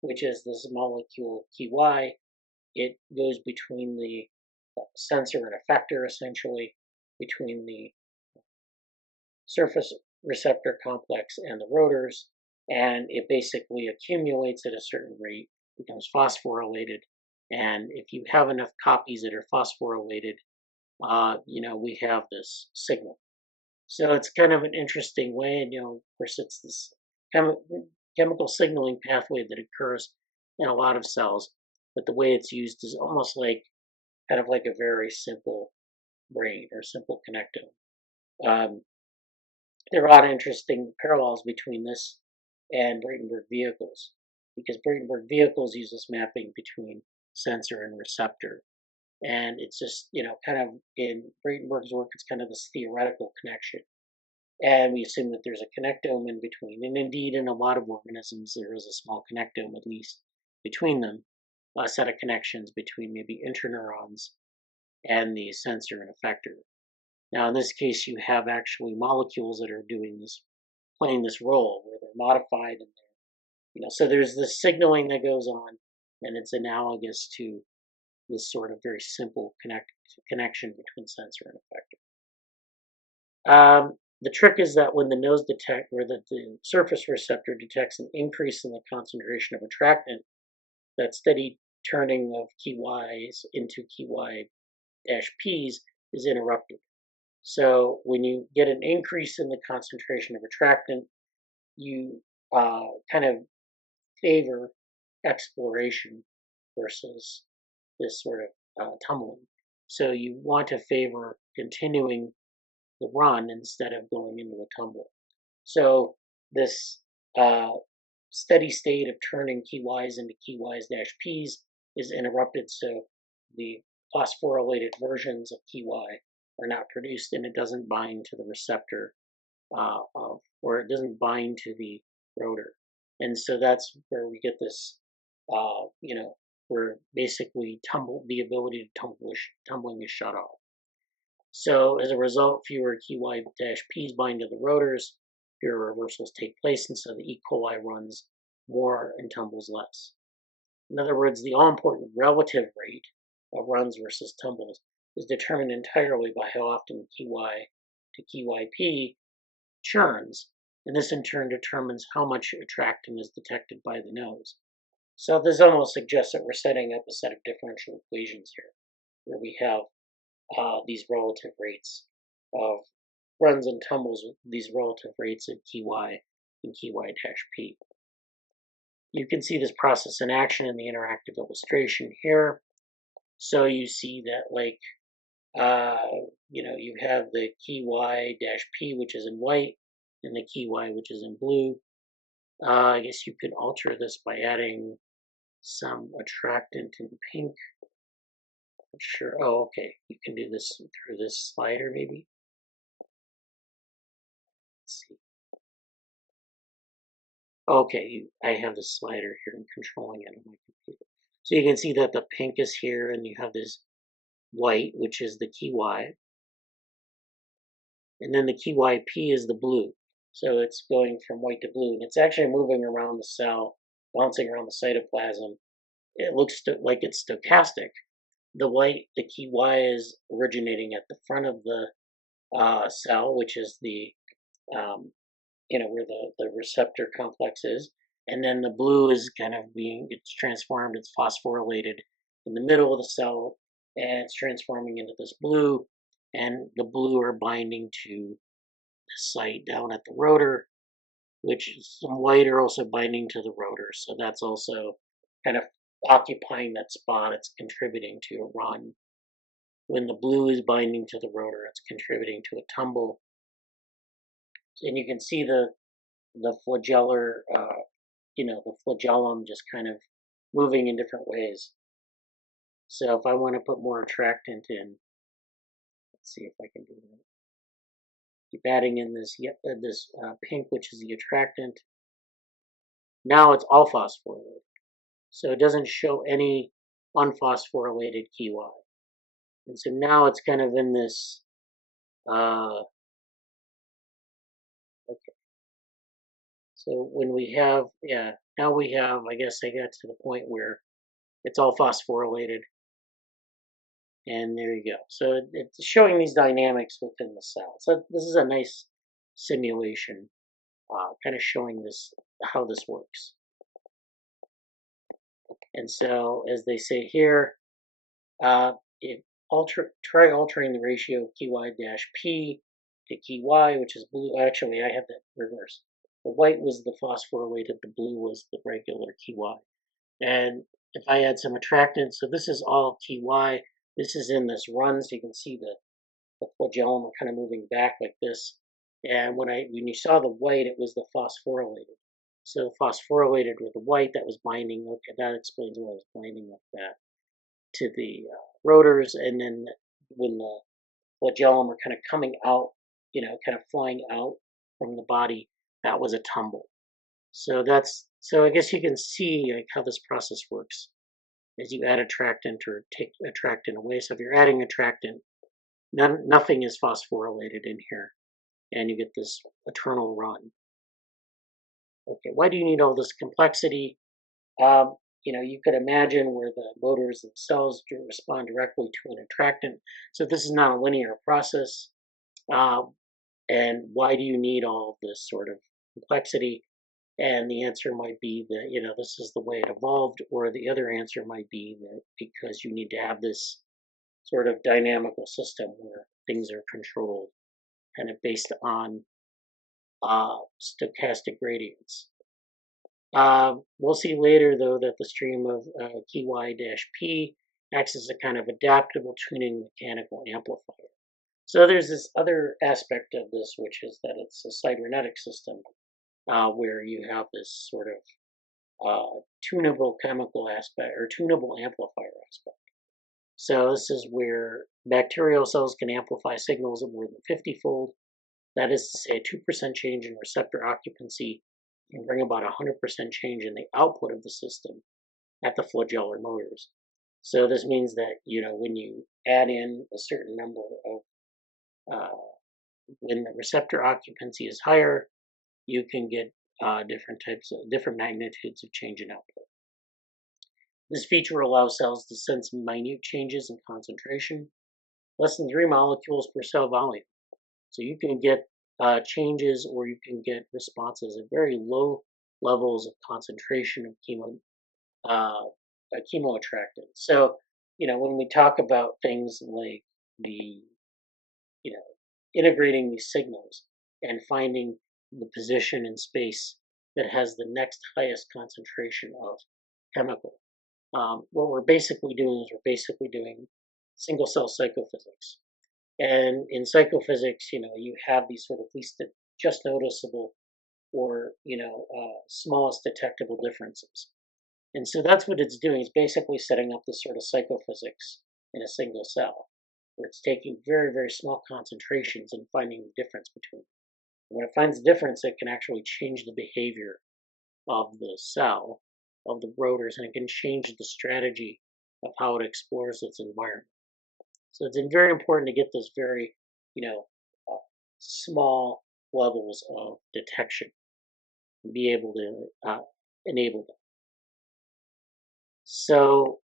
which is this molecule Ky. It goes between the sensor and effector, essentially, between the surface receptor complex and the rotors, and it basically accumulates at a certain rate, becomes phosphorylated, and if you have enough copies that are phosphorylated, we have this signal. So it's kind of an interesting way, and of course, it's this chemical signaling pathway that occurs in a lot of cells, but the way it's used is almost like kind of like a very simple brain or simple connectome. There are a lot of interesting parallels between this and Bradenburg vehicles, because Bradenburg vehicles use this mapping between sensor and receptor. And it's just, kind of in Bradenburg's work, it's kind of this theoretical connection. And we assume that there's a connectome in between. And indeed, in a lot of organisms, there is a small connectome, at least, between them, a set of connections between maybe interneurons and the sensor and effector. Now, in this case, you have actually molecules that are doing this, playing this role, where they're modified and so there's this signaling that goes on, and it's analogous to this sort of very simple connection between sensor and effector. The trick is that when the nose detect, or the surface receptor detects an increase in the concentration of attractant, that steady turning of key Ys into key Y-Ps is interrupted. So when you get an increase in the concentration of attractant, you kind of favor exploration versus this sort of tumbling. So you want to favor continuing the run instead of going into a tumble. So this steady state of turning key Ys into key Ys-Ps is interrupted, so the phosphorylated versions of key Y are not produced, and it doesn't bind to the receptor or it doesn't bind to the rotor. And so that's where we get this, where basically the ability to tumbling is shut off. So as a result, fewer key Y-Ps bind to the rotors, fewer reversals take place, and so the E. coli runs more and tumbles less. In other words, the all-important relative rate of runs versus tumbles is determined entirely by how often key Y to key YP churns, and this in turn determines how much attractant is detected by the nose. So this almost suggests that we're setting up a set of differential equations here, where we have these relative rates of runs and tumbles with these relative rates of key Y and key Y-P. You can see this process in action in the interactive illustration here. So you see that, like, you have the key Y-P, which is in white, and the key Y, which is in blue. I guess you could alter this by adding some attractant in pink. Sure. Oh, okay. You can do this through this slider, maybe. Let's see. Okay, I have the slider here. I'm controlling it on my computer. So you can see that the pink is here, and you have this white, which is the key Y. And then the key YP is the blue. So it's going from white to blue, and it's actually moving around the cell, bouncing around the cytoplasm. It looks like it's stochastic. The key Y is originating at the front of the cell, which is the, where the receptor complex is. And then the blue is it's transformed, it's phosphorylated in the middle of the cell, and it's transforming into this blue. And the blue are binding to the site down at the rotor, which some white are also binding to the rotor. So that's also kind of occupying that spot. It's contributing to a run. When the blue is binding to the rotor, it's contributing to a tumble. And you can see the flagellar, the flagellum just kind of moving in different ways. So if I want to put more attractant in, let's see if I can do that. Keep adding in this pink, which is the attractant. Now it's all phosphorylated. So it doesn't show any unphosphorylated key Y. And so now it's kind of in this, okay. So when we have, now we have, I guess I got to the point where it's all phosphorylated. And there you go. So it's showing these dynamics within the cell. So this is a nice simulation, kind of showing how this works. And so, as they say here, try altering the ratio of key Y-P to key Y, which is blue. Actually, I have that reversed. The white was the phosphorylated, the blue was the regular key Y. And if I add some attractant, so this is all key Y. This is in this run, so you can see the flagellum are kind of moving back like this. And when you saw the white, it was the phosphorylated. So phosphorylated with the white, that was binding. Okay, that explains why I was binding like that to the rotors. And then when the flagellum are kind of coming out, kind of flying out from the body, that was a tumble. So I guess you can see how this process works as you add attractant or take attractant away. So if you're adding attractant, nothing is phosphorylated in here, and you get this eternal run. Okay, why do you need all this complexity? you could imagine where the motors themselves respond directly to an attractant. So this is not a linear process. And why do you need all of this sort of complexity? And the answer might be that, this is the way it evolved, or the other answer might be that because you need to have this sort of dynamical system where things are controlled kind of based on stochastic gradients. We'll see later, though, that the stream of Ky-P acts as a kind of adaptable tuning mechanical amplifier. So there's this other aspect of this, which is that it's a cybernetic system where you have this sort of tunable chemical aspect or tunable amplifier aspect. So this is where bacterial cells can amplify signals of more than 50-fold. That is to say, a 2% change in receptor occupancy can bring about 100% change in the output of the system at the flagellar motors. So this means that, when you add in a certain number of, when the receptor occupancy is higher, you can get different magnitudes of change in output. This feature allows cells to sense minute changes in concentration, less than 3 molecules per cell volume. So you can get changes, or you can get responses at very low levels of concentration of chemoattractant. So, when we talk about things like integrating these signals and finding the position in space that has the next highest concentration of chemical, what we're basically doing single-cell psychophysics. And in psychophysics, you have these sort of least just noticeable or, smallest detectable differences. And so that's what it's doing. It's basically setting up this sort of psychophysics in a single cell, where it's taking very, very small concentrations and finding the difference between them. When it finds the difference, it can actually change the behavior of the cell, of the rotors, and it can change the strategy of how it explores its environment. So it's very important to get those very, small levels of detection and be able to enable them. So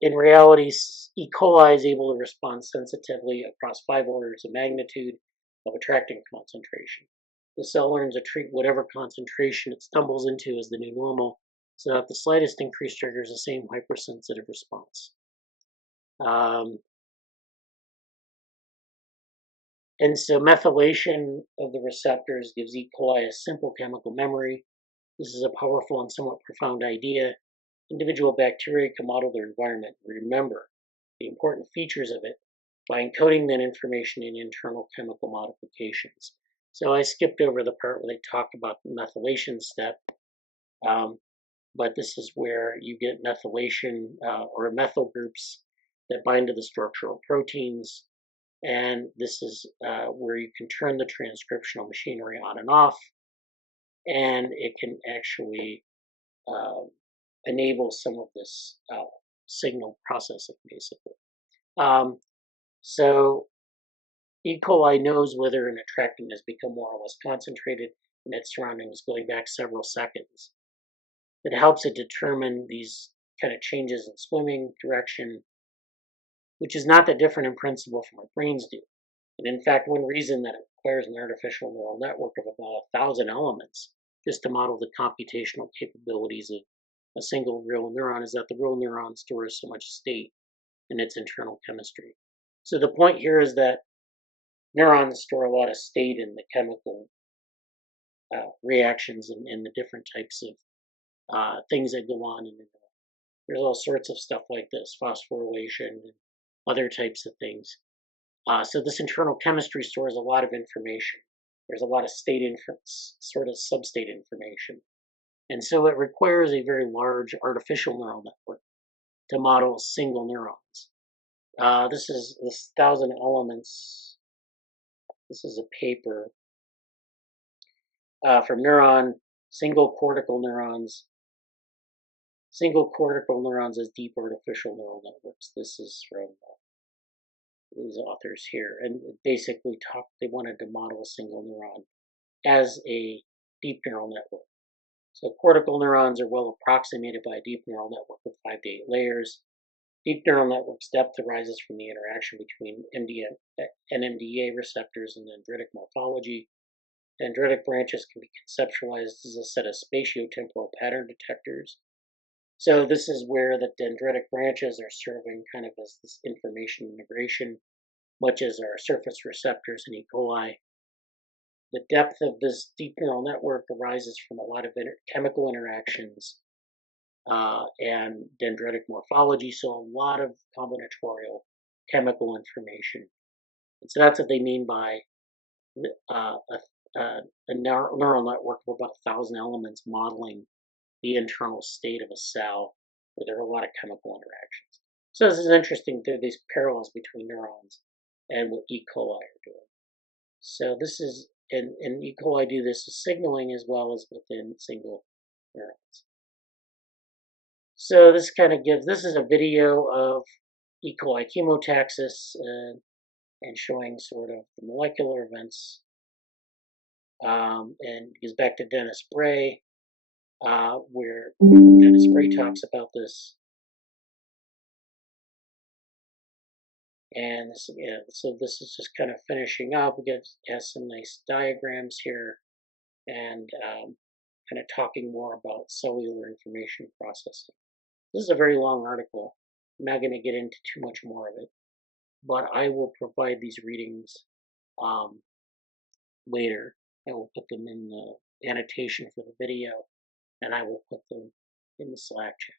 in reality, E. coli is able to respond sensitively across 5 orders of magnitude of attractant concentration. The cell learns to treat whatever concentration it stumbles into as the new normal, so that the slightest increase triggers the same hypersensitive response. And so methylation of the receptors gives E. coli a simple chemical memory. This is a powerful and somewhat profound idea. Individual bacteria can model their environment and remember the important features of it by encoding that information in internal chemical modifications. So I skipped over the part where they talked about the methylation step, but this is where you get methylation or methyl groups that bind to the structural proteins. And this is where you can turn the transcriptional machinery on and off, and it can actually enable some of this signal processing, basically. So E. coli knows whether an attractant has become more or less concentrated in its surroundings going back several seconds. It helps it determine these kind of changes in swimming direction, which is not that different in principle from what brains do. And in fact, one reason that it requires an artificial neural network of about 1,000 elements just to model the computational capabilities of a single real neuron is that the real neuron stores so much state in its internal chemistry. So the point here is that neurons store a lot of state in the chemical reactions and the different types of things that go on. And there's all sorts of stuff like this, phosphorylation and other types of things. So this internal chemistry stores a lot of information. There's a lot of sort of substate information. And so it requires a very large artificial neural network to model single neurons. This 1,000 elements. This is a paper from Neuron, single cortical neurons. Single cortical neurons as deep artificial neural networks. This is from these authors here, and basically they wanted to model a single neuron as a deep neural network. So cortical neurons are well approximated by a deep neural network with 5 to 8 layers. Deep neural network's depth arises from the interaction between NMDA receptors and dendritic morphology. Dendritic branches can be conceptualized as a set of spatiotemporal pattern detectors. So this is where the dendritic branches are serving kind of as this information integration, much as our surface receptors in E. coli. The depth of this deep neural network arises from a lot of chemical interactions and dendritic morphology, so a lot of combinatorial chemical information. And so that's what they mean by a neural network of about 1,000 elements modeling the internal state of a cell where there are a lot of chemical interactions. So this is interesting. There are these parallels between neurons and what E. coli are doing. So this is, and E. coli do this as signaling as well as within single neurons. So this kind of gives, this is a video of E. coli chemotaxis and showing sort of the molecular events. And goes back to Dennis Bray, where Dennis Bray talks about this. And this, yeah, so this is just kind of finishing up. We has some nice diagrams here and kind of talking more about cellular information processing. This is a very long article. I'm not going to get into too much more of it, but I will provide these readings later. I will put them in the annotation for the video, and I will put them in the Slack channel.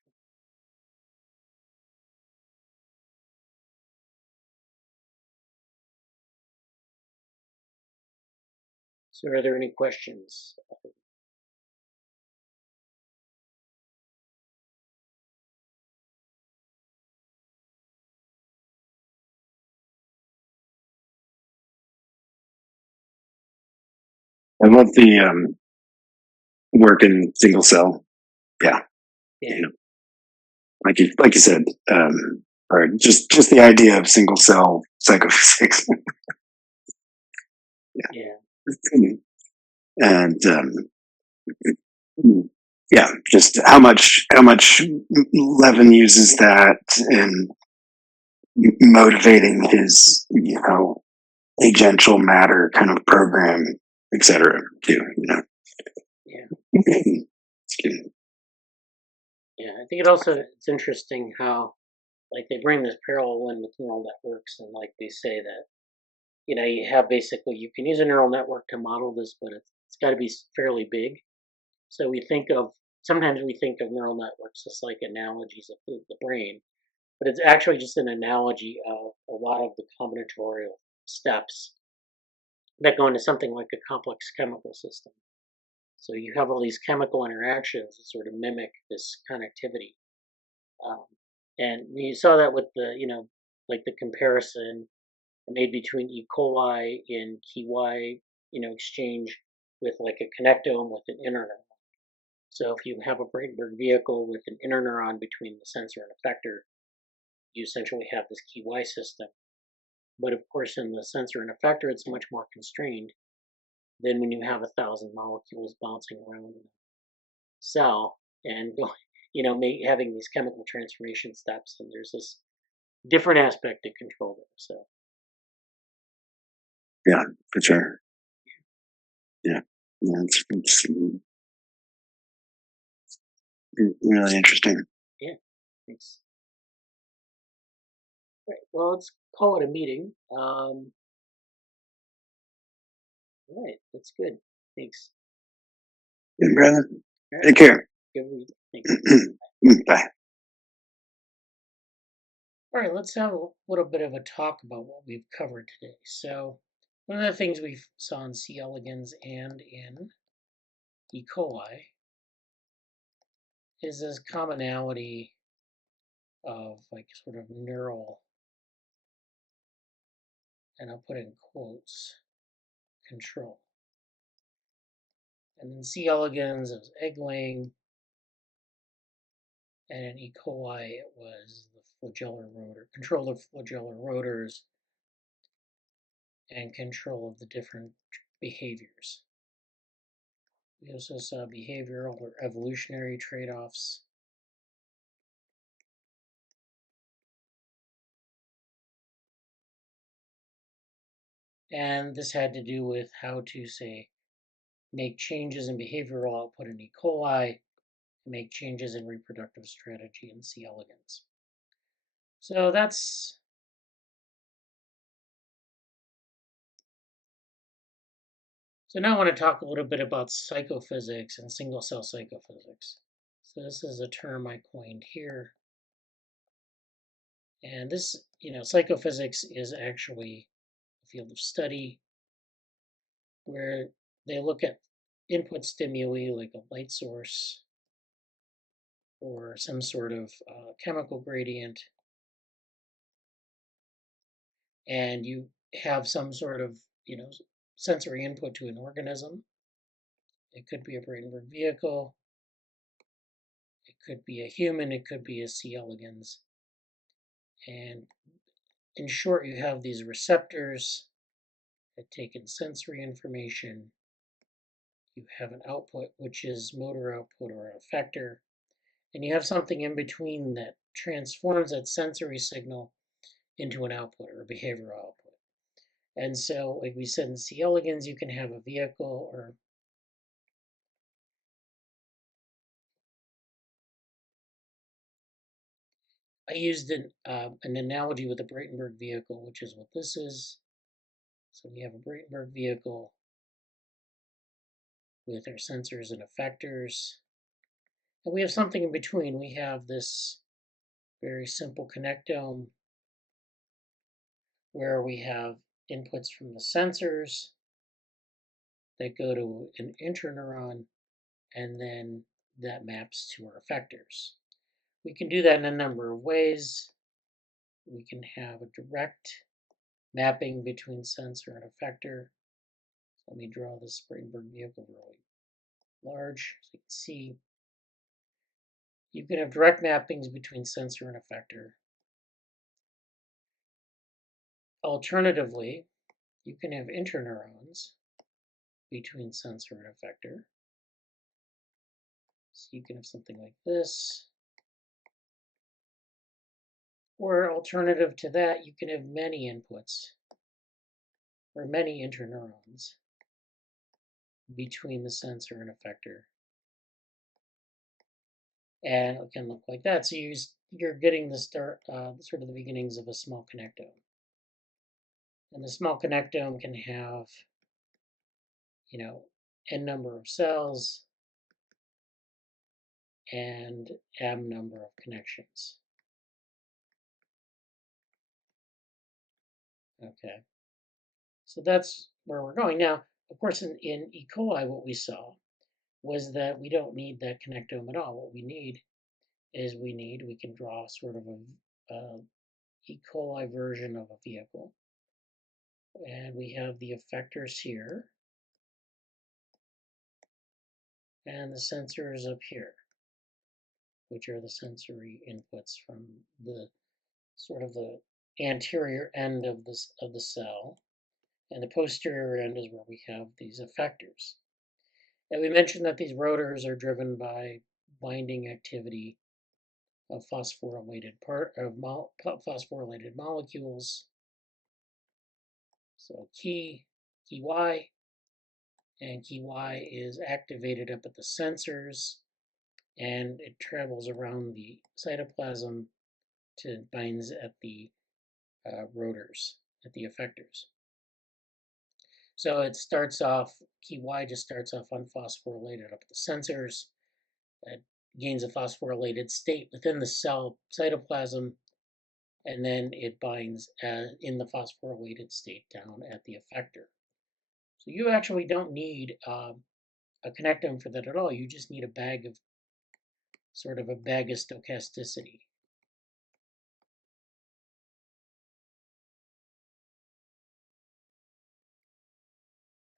So are there any questions? I love the work in single cell. Yeah. Yeah. You know, like you said, or just the idea of single cell psychophysics. Yeah. And yeah, just how much Levin uses that in motivating his, agential matter kind of program, etc. too, Yeah. Excuse me. Yeah. I think it's interesting how like they bring this parallel in with neural networks, and like they say that you have basically you can use a neural network to model this, but it's got to be fairly big. So sometimes we think of neural networks as like analogies of the brain, but it's actually just an analogy of a lot of the combinatorial steps that go into something like a complex chemical system. So you have all these chemical interactions that sort of mimic this connectivity. And you saw that with like the comparison made between E. coli in KY, exchange with like a connectome with an interneuron. So if you have a Brainberg vehicle with an interneuron between the sensor and effector, you essentially have this KY system. But of course, in the sensor and effector, it's much more constrained than when you have 1,000 molecules bouncing around in a cell and having these chemical transformation steps. And there's this different aspect to control there. So Yeah, for sure. Yeah, it's really interesting. yeah, thanks. Right, well, let's call it a meeting. All right, that's good. Thanks. Good, brother. All right, Take care. good week. Thanks. Bye. All right, let's have a little bit of a talk about what we've covered today. So, one of the things we saw in C. elegans and in E. coli is this commonality of like sort of neural, and I'll put in quotes, control. And in C. elegans, it was egg laying, and in E. coli, it was the flagellar rotor, control of flagellar rotors, and control of the different behaviors. We also saw behavioral or evolutionary trade-offs. And this had to do with how to, say, make changes in behavioral output in E. coli, and make changes in reproductive strategy in C. elegans. So that's So now I want to talk a little bit about psychophysics and single-cell psychophysics. So this is a term I coined here. And this, psychophysics is actually a field of study where they look at input stimuli like a light source or some sort of chemical gradient, and you have some sort of, sensory input to an organism. It could be a Bradenburg vehicle, it could be a human, it could be a C. elegans. And in short, you have these receptors that take in sensory information. You have an output, which is motor output or an effector. And you have something in between that transforms that sensory signal into an output or a behavioral output. And so, like we said in C. elegans, you can have a vehicle or I used an analogy with a Bradenburg vehicle, which is what this is. So we have a Bradenburg vehicle with our sensors and effectors. And we have something in between. We have this very simple connectome where we have inputs from the sensors that go to an interneuron, and then that maps to our effectors. We can do that in a number of ways. We can have a direct mapping between sensor and effector. So let me draw this Bradenburg vehicle really large so you can see. You can have direct mappings between sensor and effector. Alternatively, you can have interneurons between sensor and effector. So you can have something like this. Or alternative to that, you can have many inputs or many interneurons between the sensor and effector. And it can look like that. So you're getting the start, sort of the beginnings of a small connectome. And the small connectome can have, n number of cells and m number of connections. Okay, so that's where we're going. Now, of course, in E. coli, what we saw was that we don't need that connectome at all. What we need is we can draw sort of a E. coli version of a vehicle. And we have the effectors here and the sensors up here, which are the sensory inputs from the sort of the anterior end of the cell. And the posterior end is where we have these effectors. And we mentioned that these rotors are driven by binding activity of phosphorylated molecules. So key Y, and key Y is activated up at the sensors, and it travels around the cytoplasm to binds at the rotors, at the effectors. So it starts off, key Y just starts off unphosphorylated up at the sensors. It gains a phosphorylated state within the cell cytoplasm, and then it binds in the phosphorylated state down at the effector. So you actually don't need a connectome for that at all. You just need a bag of stochasticity.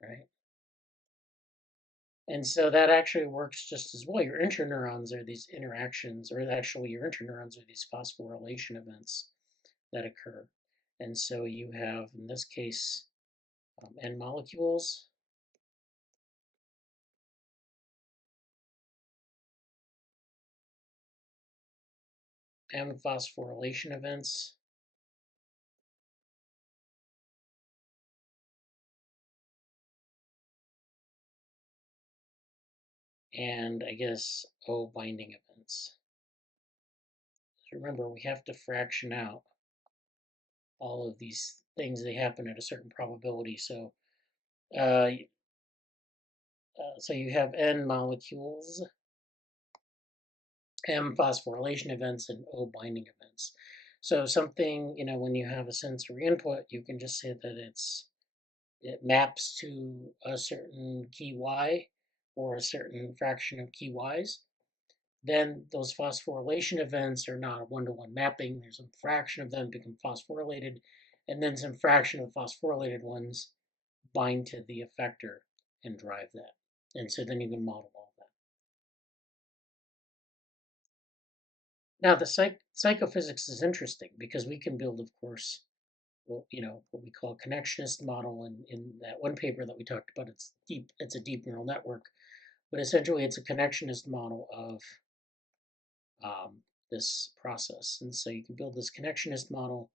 Right? And so that actually works just as well. Your interneurons are these interactions, or actually your interneurons are these phosphorylation events that occur. And so you have, in this case, N molecules. M phosphorylation events, and I guess O binding events. So remember, we have to fraction out all of these things. They happen at a certain probability. Uh, so you have N molecules, M phosphorylation events, and O binding events. So something, when you have a sensory input, you can just say that it maps to a certain key Y or a certain fraction of key Ys. Then those phosphorylation events are not a one-to-one mapping. There's some fraction of them become phosphorylated, and then some fraction of phosphorylated ones bind to the effector and drive that. And so then you can model all that. Now, the psychophysics is interesting because we can build, of course, what we call a connectionist model. And in that one paper that we talked about, it's a deep neural network, but essentially it's a connectionist model of this process. And so you can build this connectionist model.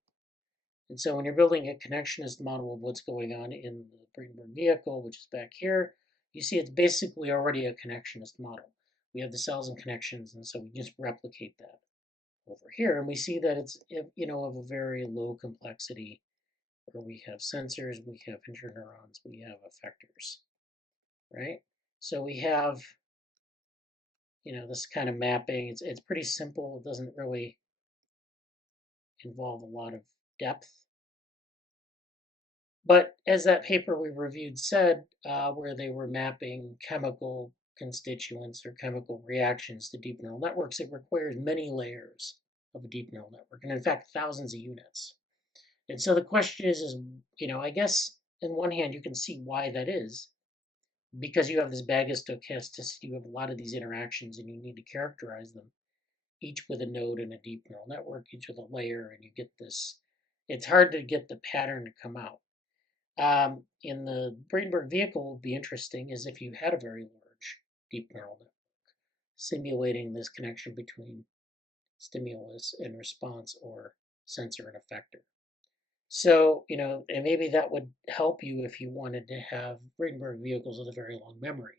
And so when you're building a connectionist model of what's going on in the Brainburg vehicle, which is back here, you see it's basically already a connectionist model. We have the cells and connections, and so we just replicate that over here. And we see that it's, of a very low complexity, where we have sensors, we have interneurons, we have effectors, right? So we have, this kind of mapping. It's pretty simple. It doesn't really involve a lot of depth. But as that paper we reviewed said, where they were mapping chemical constituents or chemical reactions to deep neural networks, it requires many layers of a deep neural network, and in fact, thousands of units. And so the question is, I guess on one hand, you can see why that is, because you have this bag of stochasticity, you have a lot of these interactions, and you need to characterize them, each with a node in a deep neural network, each with a layer, and you get this. It's hard to get the pattern to come out. In the Brainburg vehicle, would be interesting is if you had a very large deep neural network simulating this connection between stimulus and response or sensor and effector. So, and maybe that would help you if you wanted to have Brainburg vehicles with a very long memory.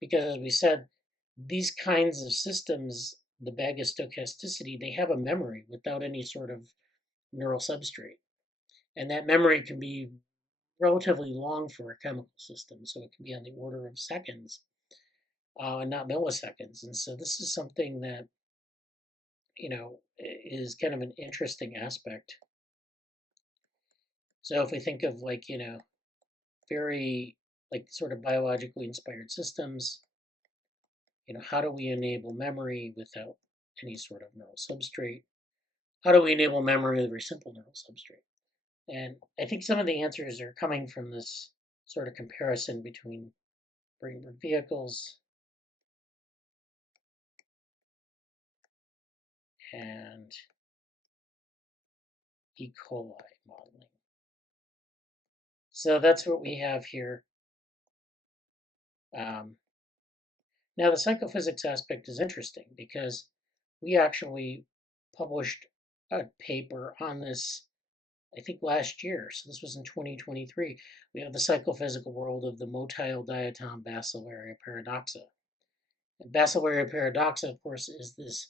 Because as we said, these kinds of systems, the bag of stochasticity, they have a memory without any sort of neural substrate. And that memory can be relatively long for a chemical system, so it can be on the order of seconds and not milliseconds. And so this is something that is kind of an interesting aspect. So if we think of very sort of biologically inspired systems, how do we enable memory without any sort of neural substrate? How do we enable memory with a very simple neural substrate? And I think some of the answers are coming from this sort of comparison between Brainburg vehicles and E.coli modeling. So that's what we have here. Now the psychophysics aspect is interesting because we actually published a paper on this, I think last year. So this was in 2023. We have the psychophysical world of the motile diatom Basilaria paradoxa. And Basilaria paradoxa, of course, is this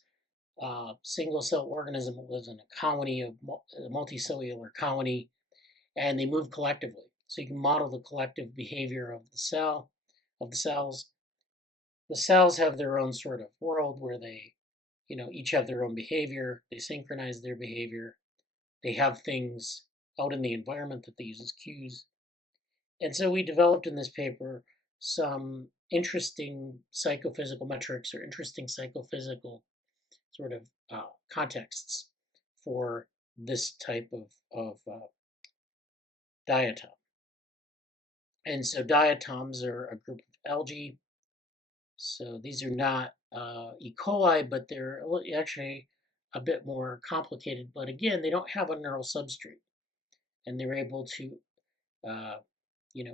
single-cell organism that lives in a colony of a multicellular colony, and they move collectively. So you can model the collective behavior of the cell, of the cells. The cells have their own sort of world where they, each have their own behavior. They synchronize their behavior. They have things out in the environment that they use as cues. And so we developed in this paper some interesting psychophysical metrics or interesting psychophysical sort of contexts for this type of diatom. And so diatoms are a group of algae. So these are not E. coli, but they're actually a bit more complicated. But again, they don't have a neural substrate, and they're able to,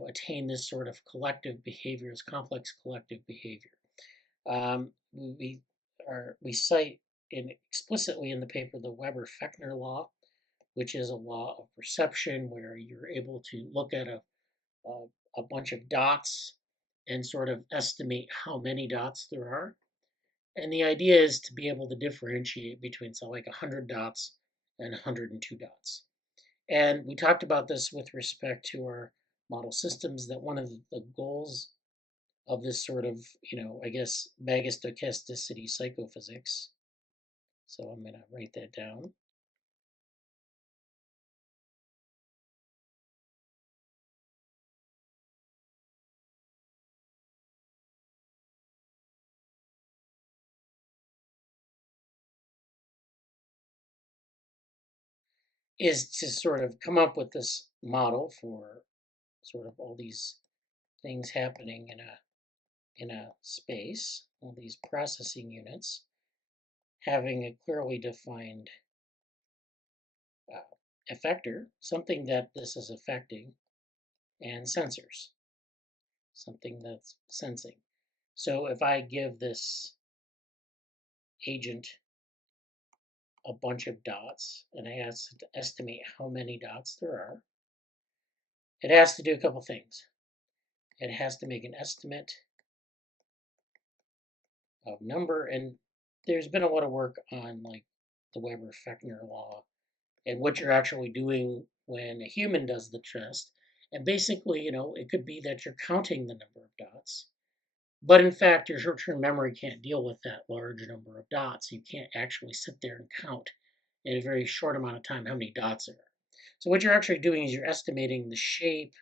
attain this sort of collective behavior, this complex collective behavior. We cite explicitly in the paper the Weber-Fechner law, which is a law of perception where you're able to look at a bunch of dots and sort of estimate how many dots there are. And the idea is to be able to differentiate between, so like 100 dots and 102 dots. And we talked about this with respect to our model systems, that one of the goals of this sort of, I guess, bag of stochasticity psychophysics. So I'm going to write that down. Is to sort of come up with this model for sort of all these things happening in a space, all these processing units, having a clearly defined effector, something that this is affecting, and sensors, something that's sensing. So if I give this agent a bunch of dots and I ask it to estimate how many dots there are, it has to do a couple things. It has to make an estimate of number, and there's been a lot of work on like the Weber-Fechner law and what you're actually doing when a human does the test. And basically, it could be that you're counting the number of dots, but in fact, your short-term memory can't deal with that large number of dots. You can't actually sit there and count in a very short amount of time how many dots there are. So what you're actually doing is you're estimating the shape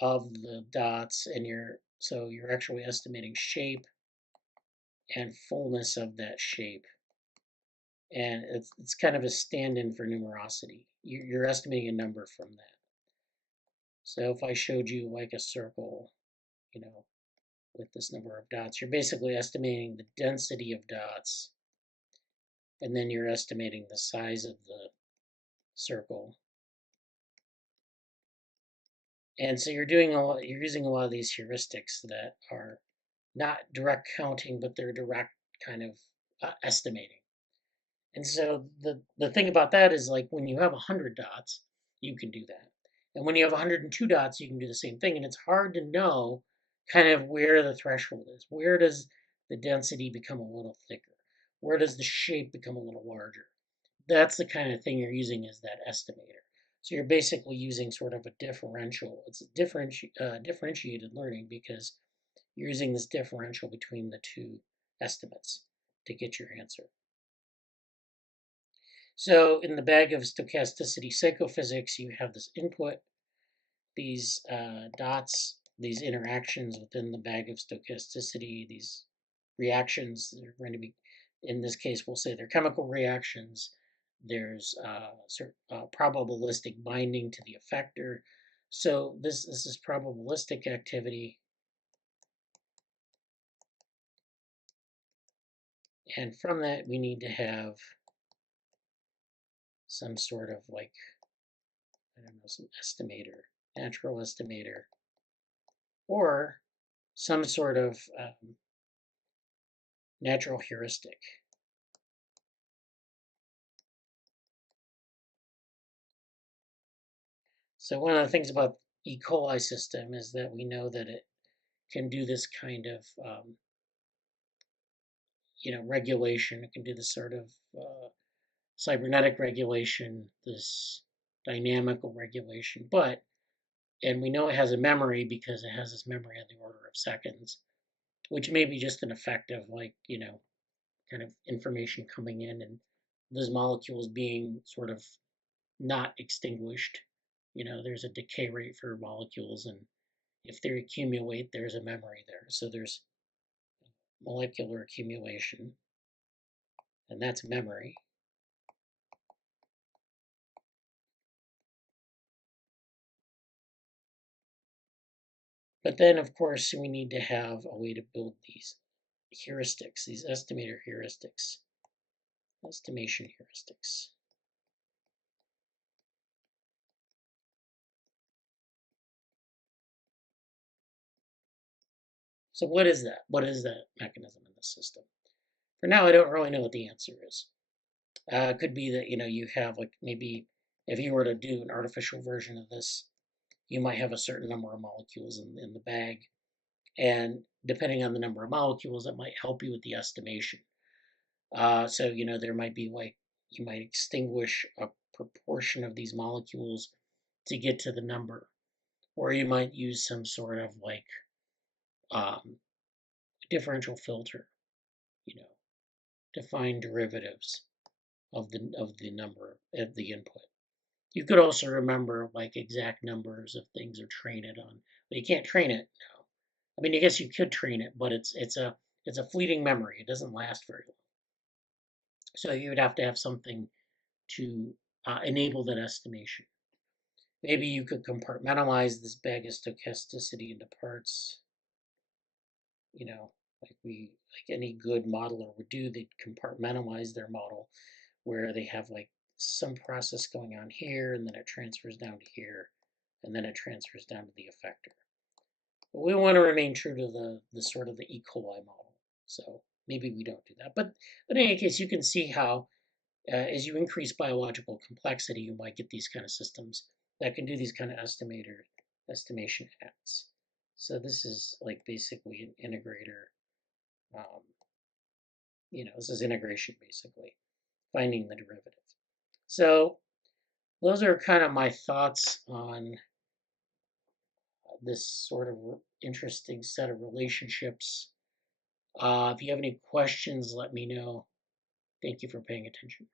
of the dots, and you're actually estimating shape and fullness of that shape. And it's kind of a stand-in for numerosity. You're estimating a number from that. So if I showed you like a circle, with this number of dots, you're basically estimating the density of dots, and then you're estimating the size of the circle. And so you're using a lot of these heuristics that are not direct counting, but they're direct kind of estimating. And so the thing about that is, like, when you have 100 dots, you can do that. And when you have 102 dots, you can do the same thing. And it's hard to know kind of where the threshold is. Where does the density become a little thicker? Where does the shape become a little larger? That's the kind of thing you're using as that estimator. So you're basically using sort of a differential. It's differentiated learning because you're using this differential between the two estimates to get your answer. So in the bag of stochasticity psychophysics, you have this input, these dots, these interactions within the bag of stochasticity, these reactions that are going to be, in this case, we'll say they're chemical reactions. There's probabilistic binding to the effector. So this is probabilistic activity. And from that, we need to have some sort of, like, I don't know, some estimator, natural estimator, or some sort of natural heuristic. So one of the things about E. coli system is that we know that it can do this kind of regulation. It can do this sort of cybernetic regulation, this dynamical regulation, and we know it has a memory because it has this memory on the order of seconds, which may be just an effect of, like, kind of information coming in and those molecules being sort of not extinguished. There's a decay rate for molecules, and if they accumulate, there's a memory there. So there's molecular accumulation, and that's memory. But then, of course, we need to have a way to build these heuristics, these estimator heuristics, estimation heuristics. So what is that? What is that mechanism in the system? For now, I don't really know what the answer is. It could be that, you have like maybe if you were to do an artificial version of this, you might have a certain number of molecules in the bag. And depending on the number of molecules, that might help you with the estimation. So, there might be like, you might extinguish a proportion of these molecules to get to the number. Or you might use some sort of like um, differential filter, you know, to find derivatives of the number of the input. You could also remember like exact numbers of things or train it on, but you can't train it now. I mean, I guess you could train it, but it's a fleeting memory. It doesn't last very long. So you would have to have something to enable that estimation. Maybe you could compartmentalize this bag of stochasticity into parts. You know, like any good modeler would do. They'd compartmentalize their model where they have like some process going on here, and then it transfers down to here, and then it transfers down to the effector. But we want to remain true to the sort of the E.coli model. So maybe we don't do that. But in any case, you can see how as you increase biological complexity, you might get these kind of systems that can do these kind of estimation acts. So this is like basically an integrator. Um, this is integration basically, finding the derivative. So those are kind of my thoughts on this sort of interesting set of relationships. If you have any questions, let me know. Thank you for paying attention.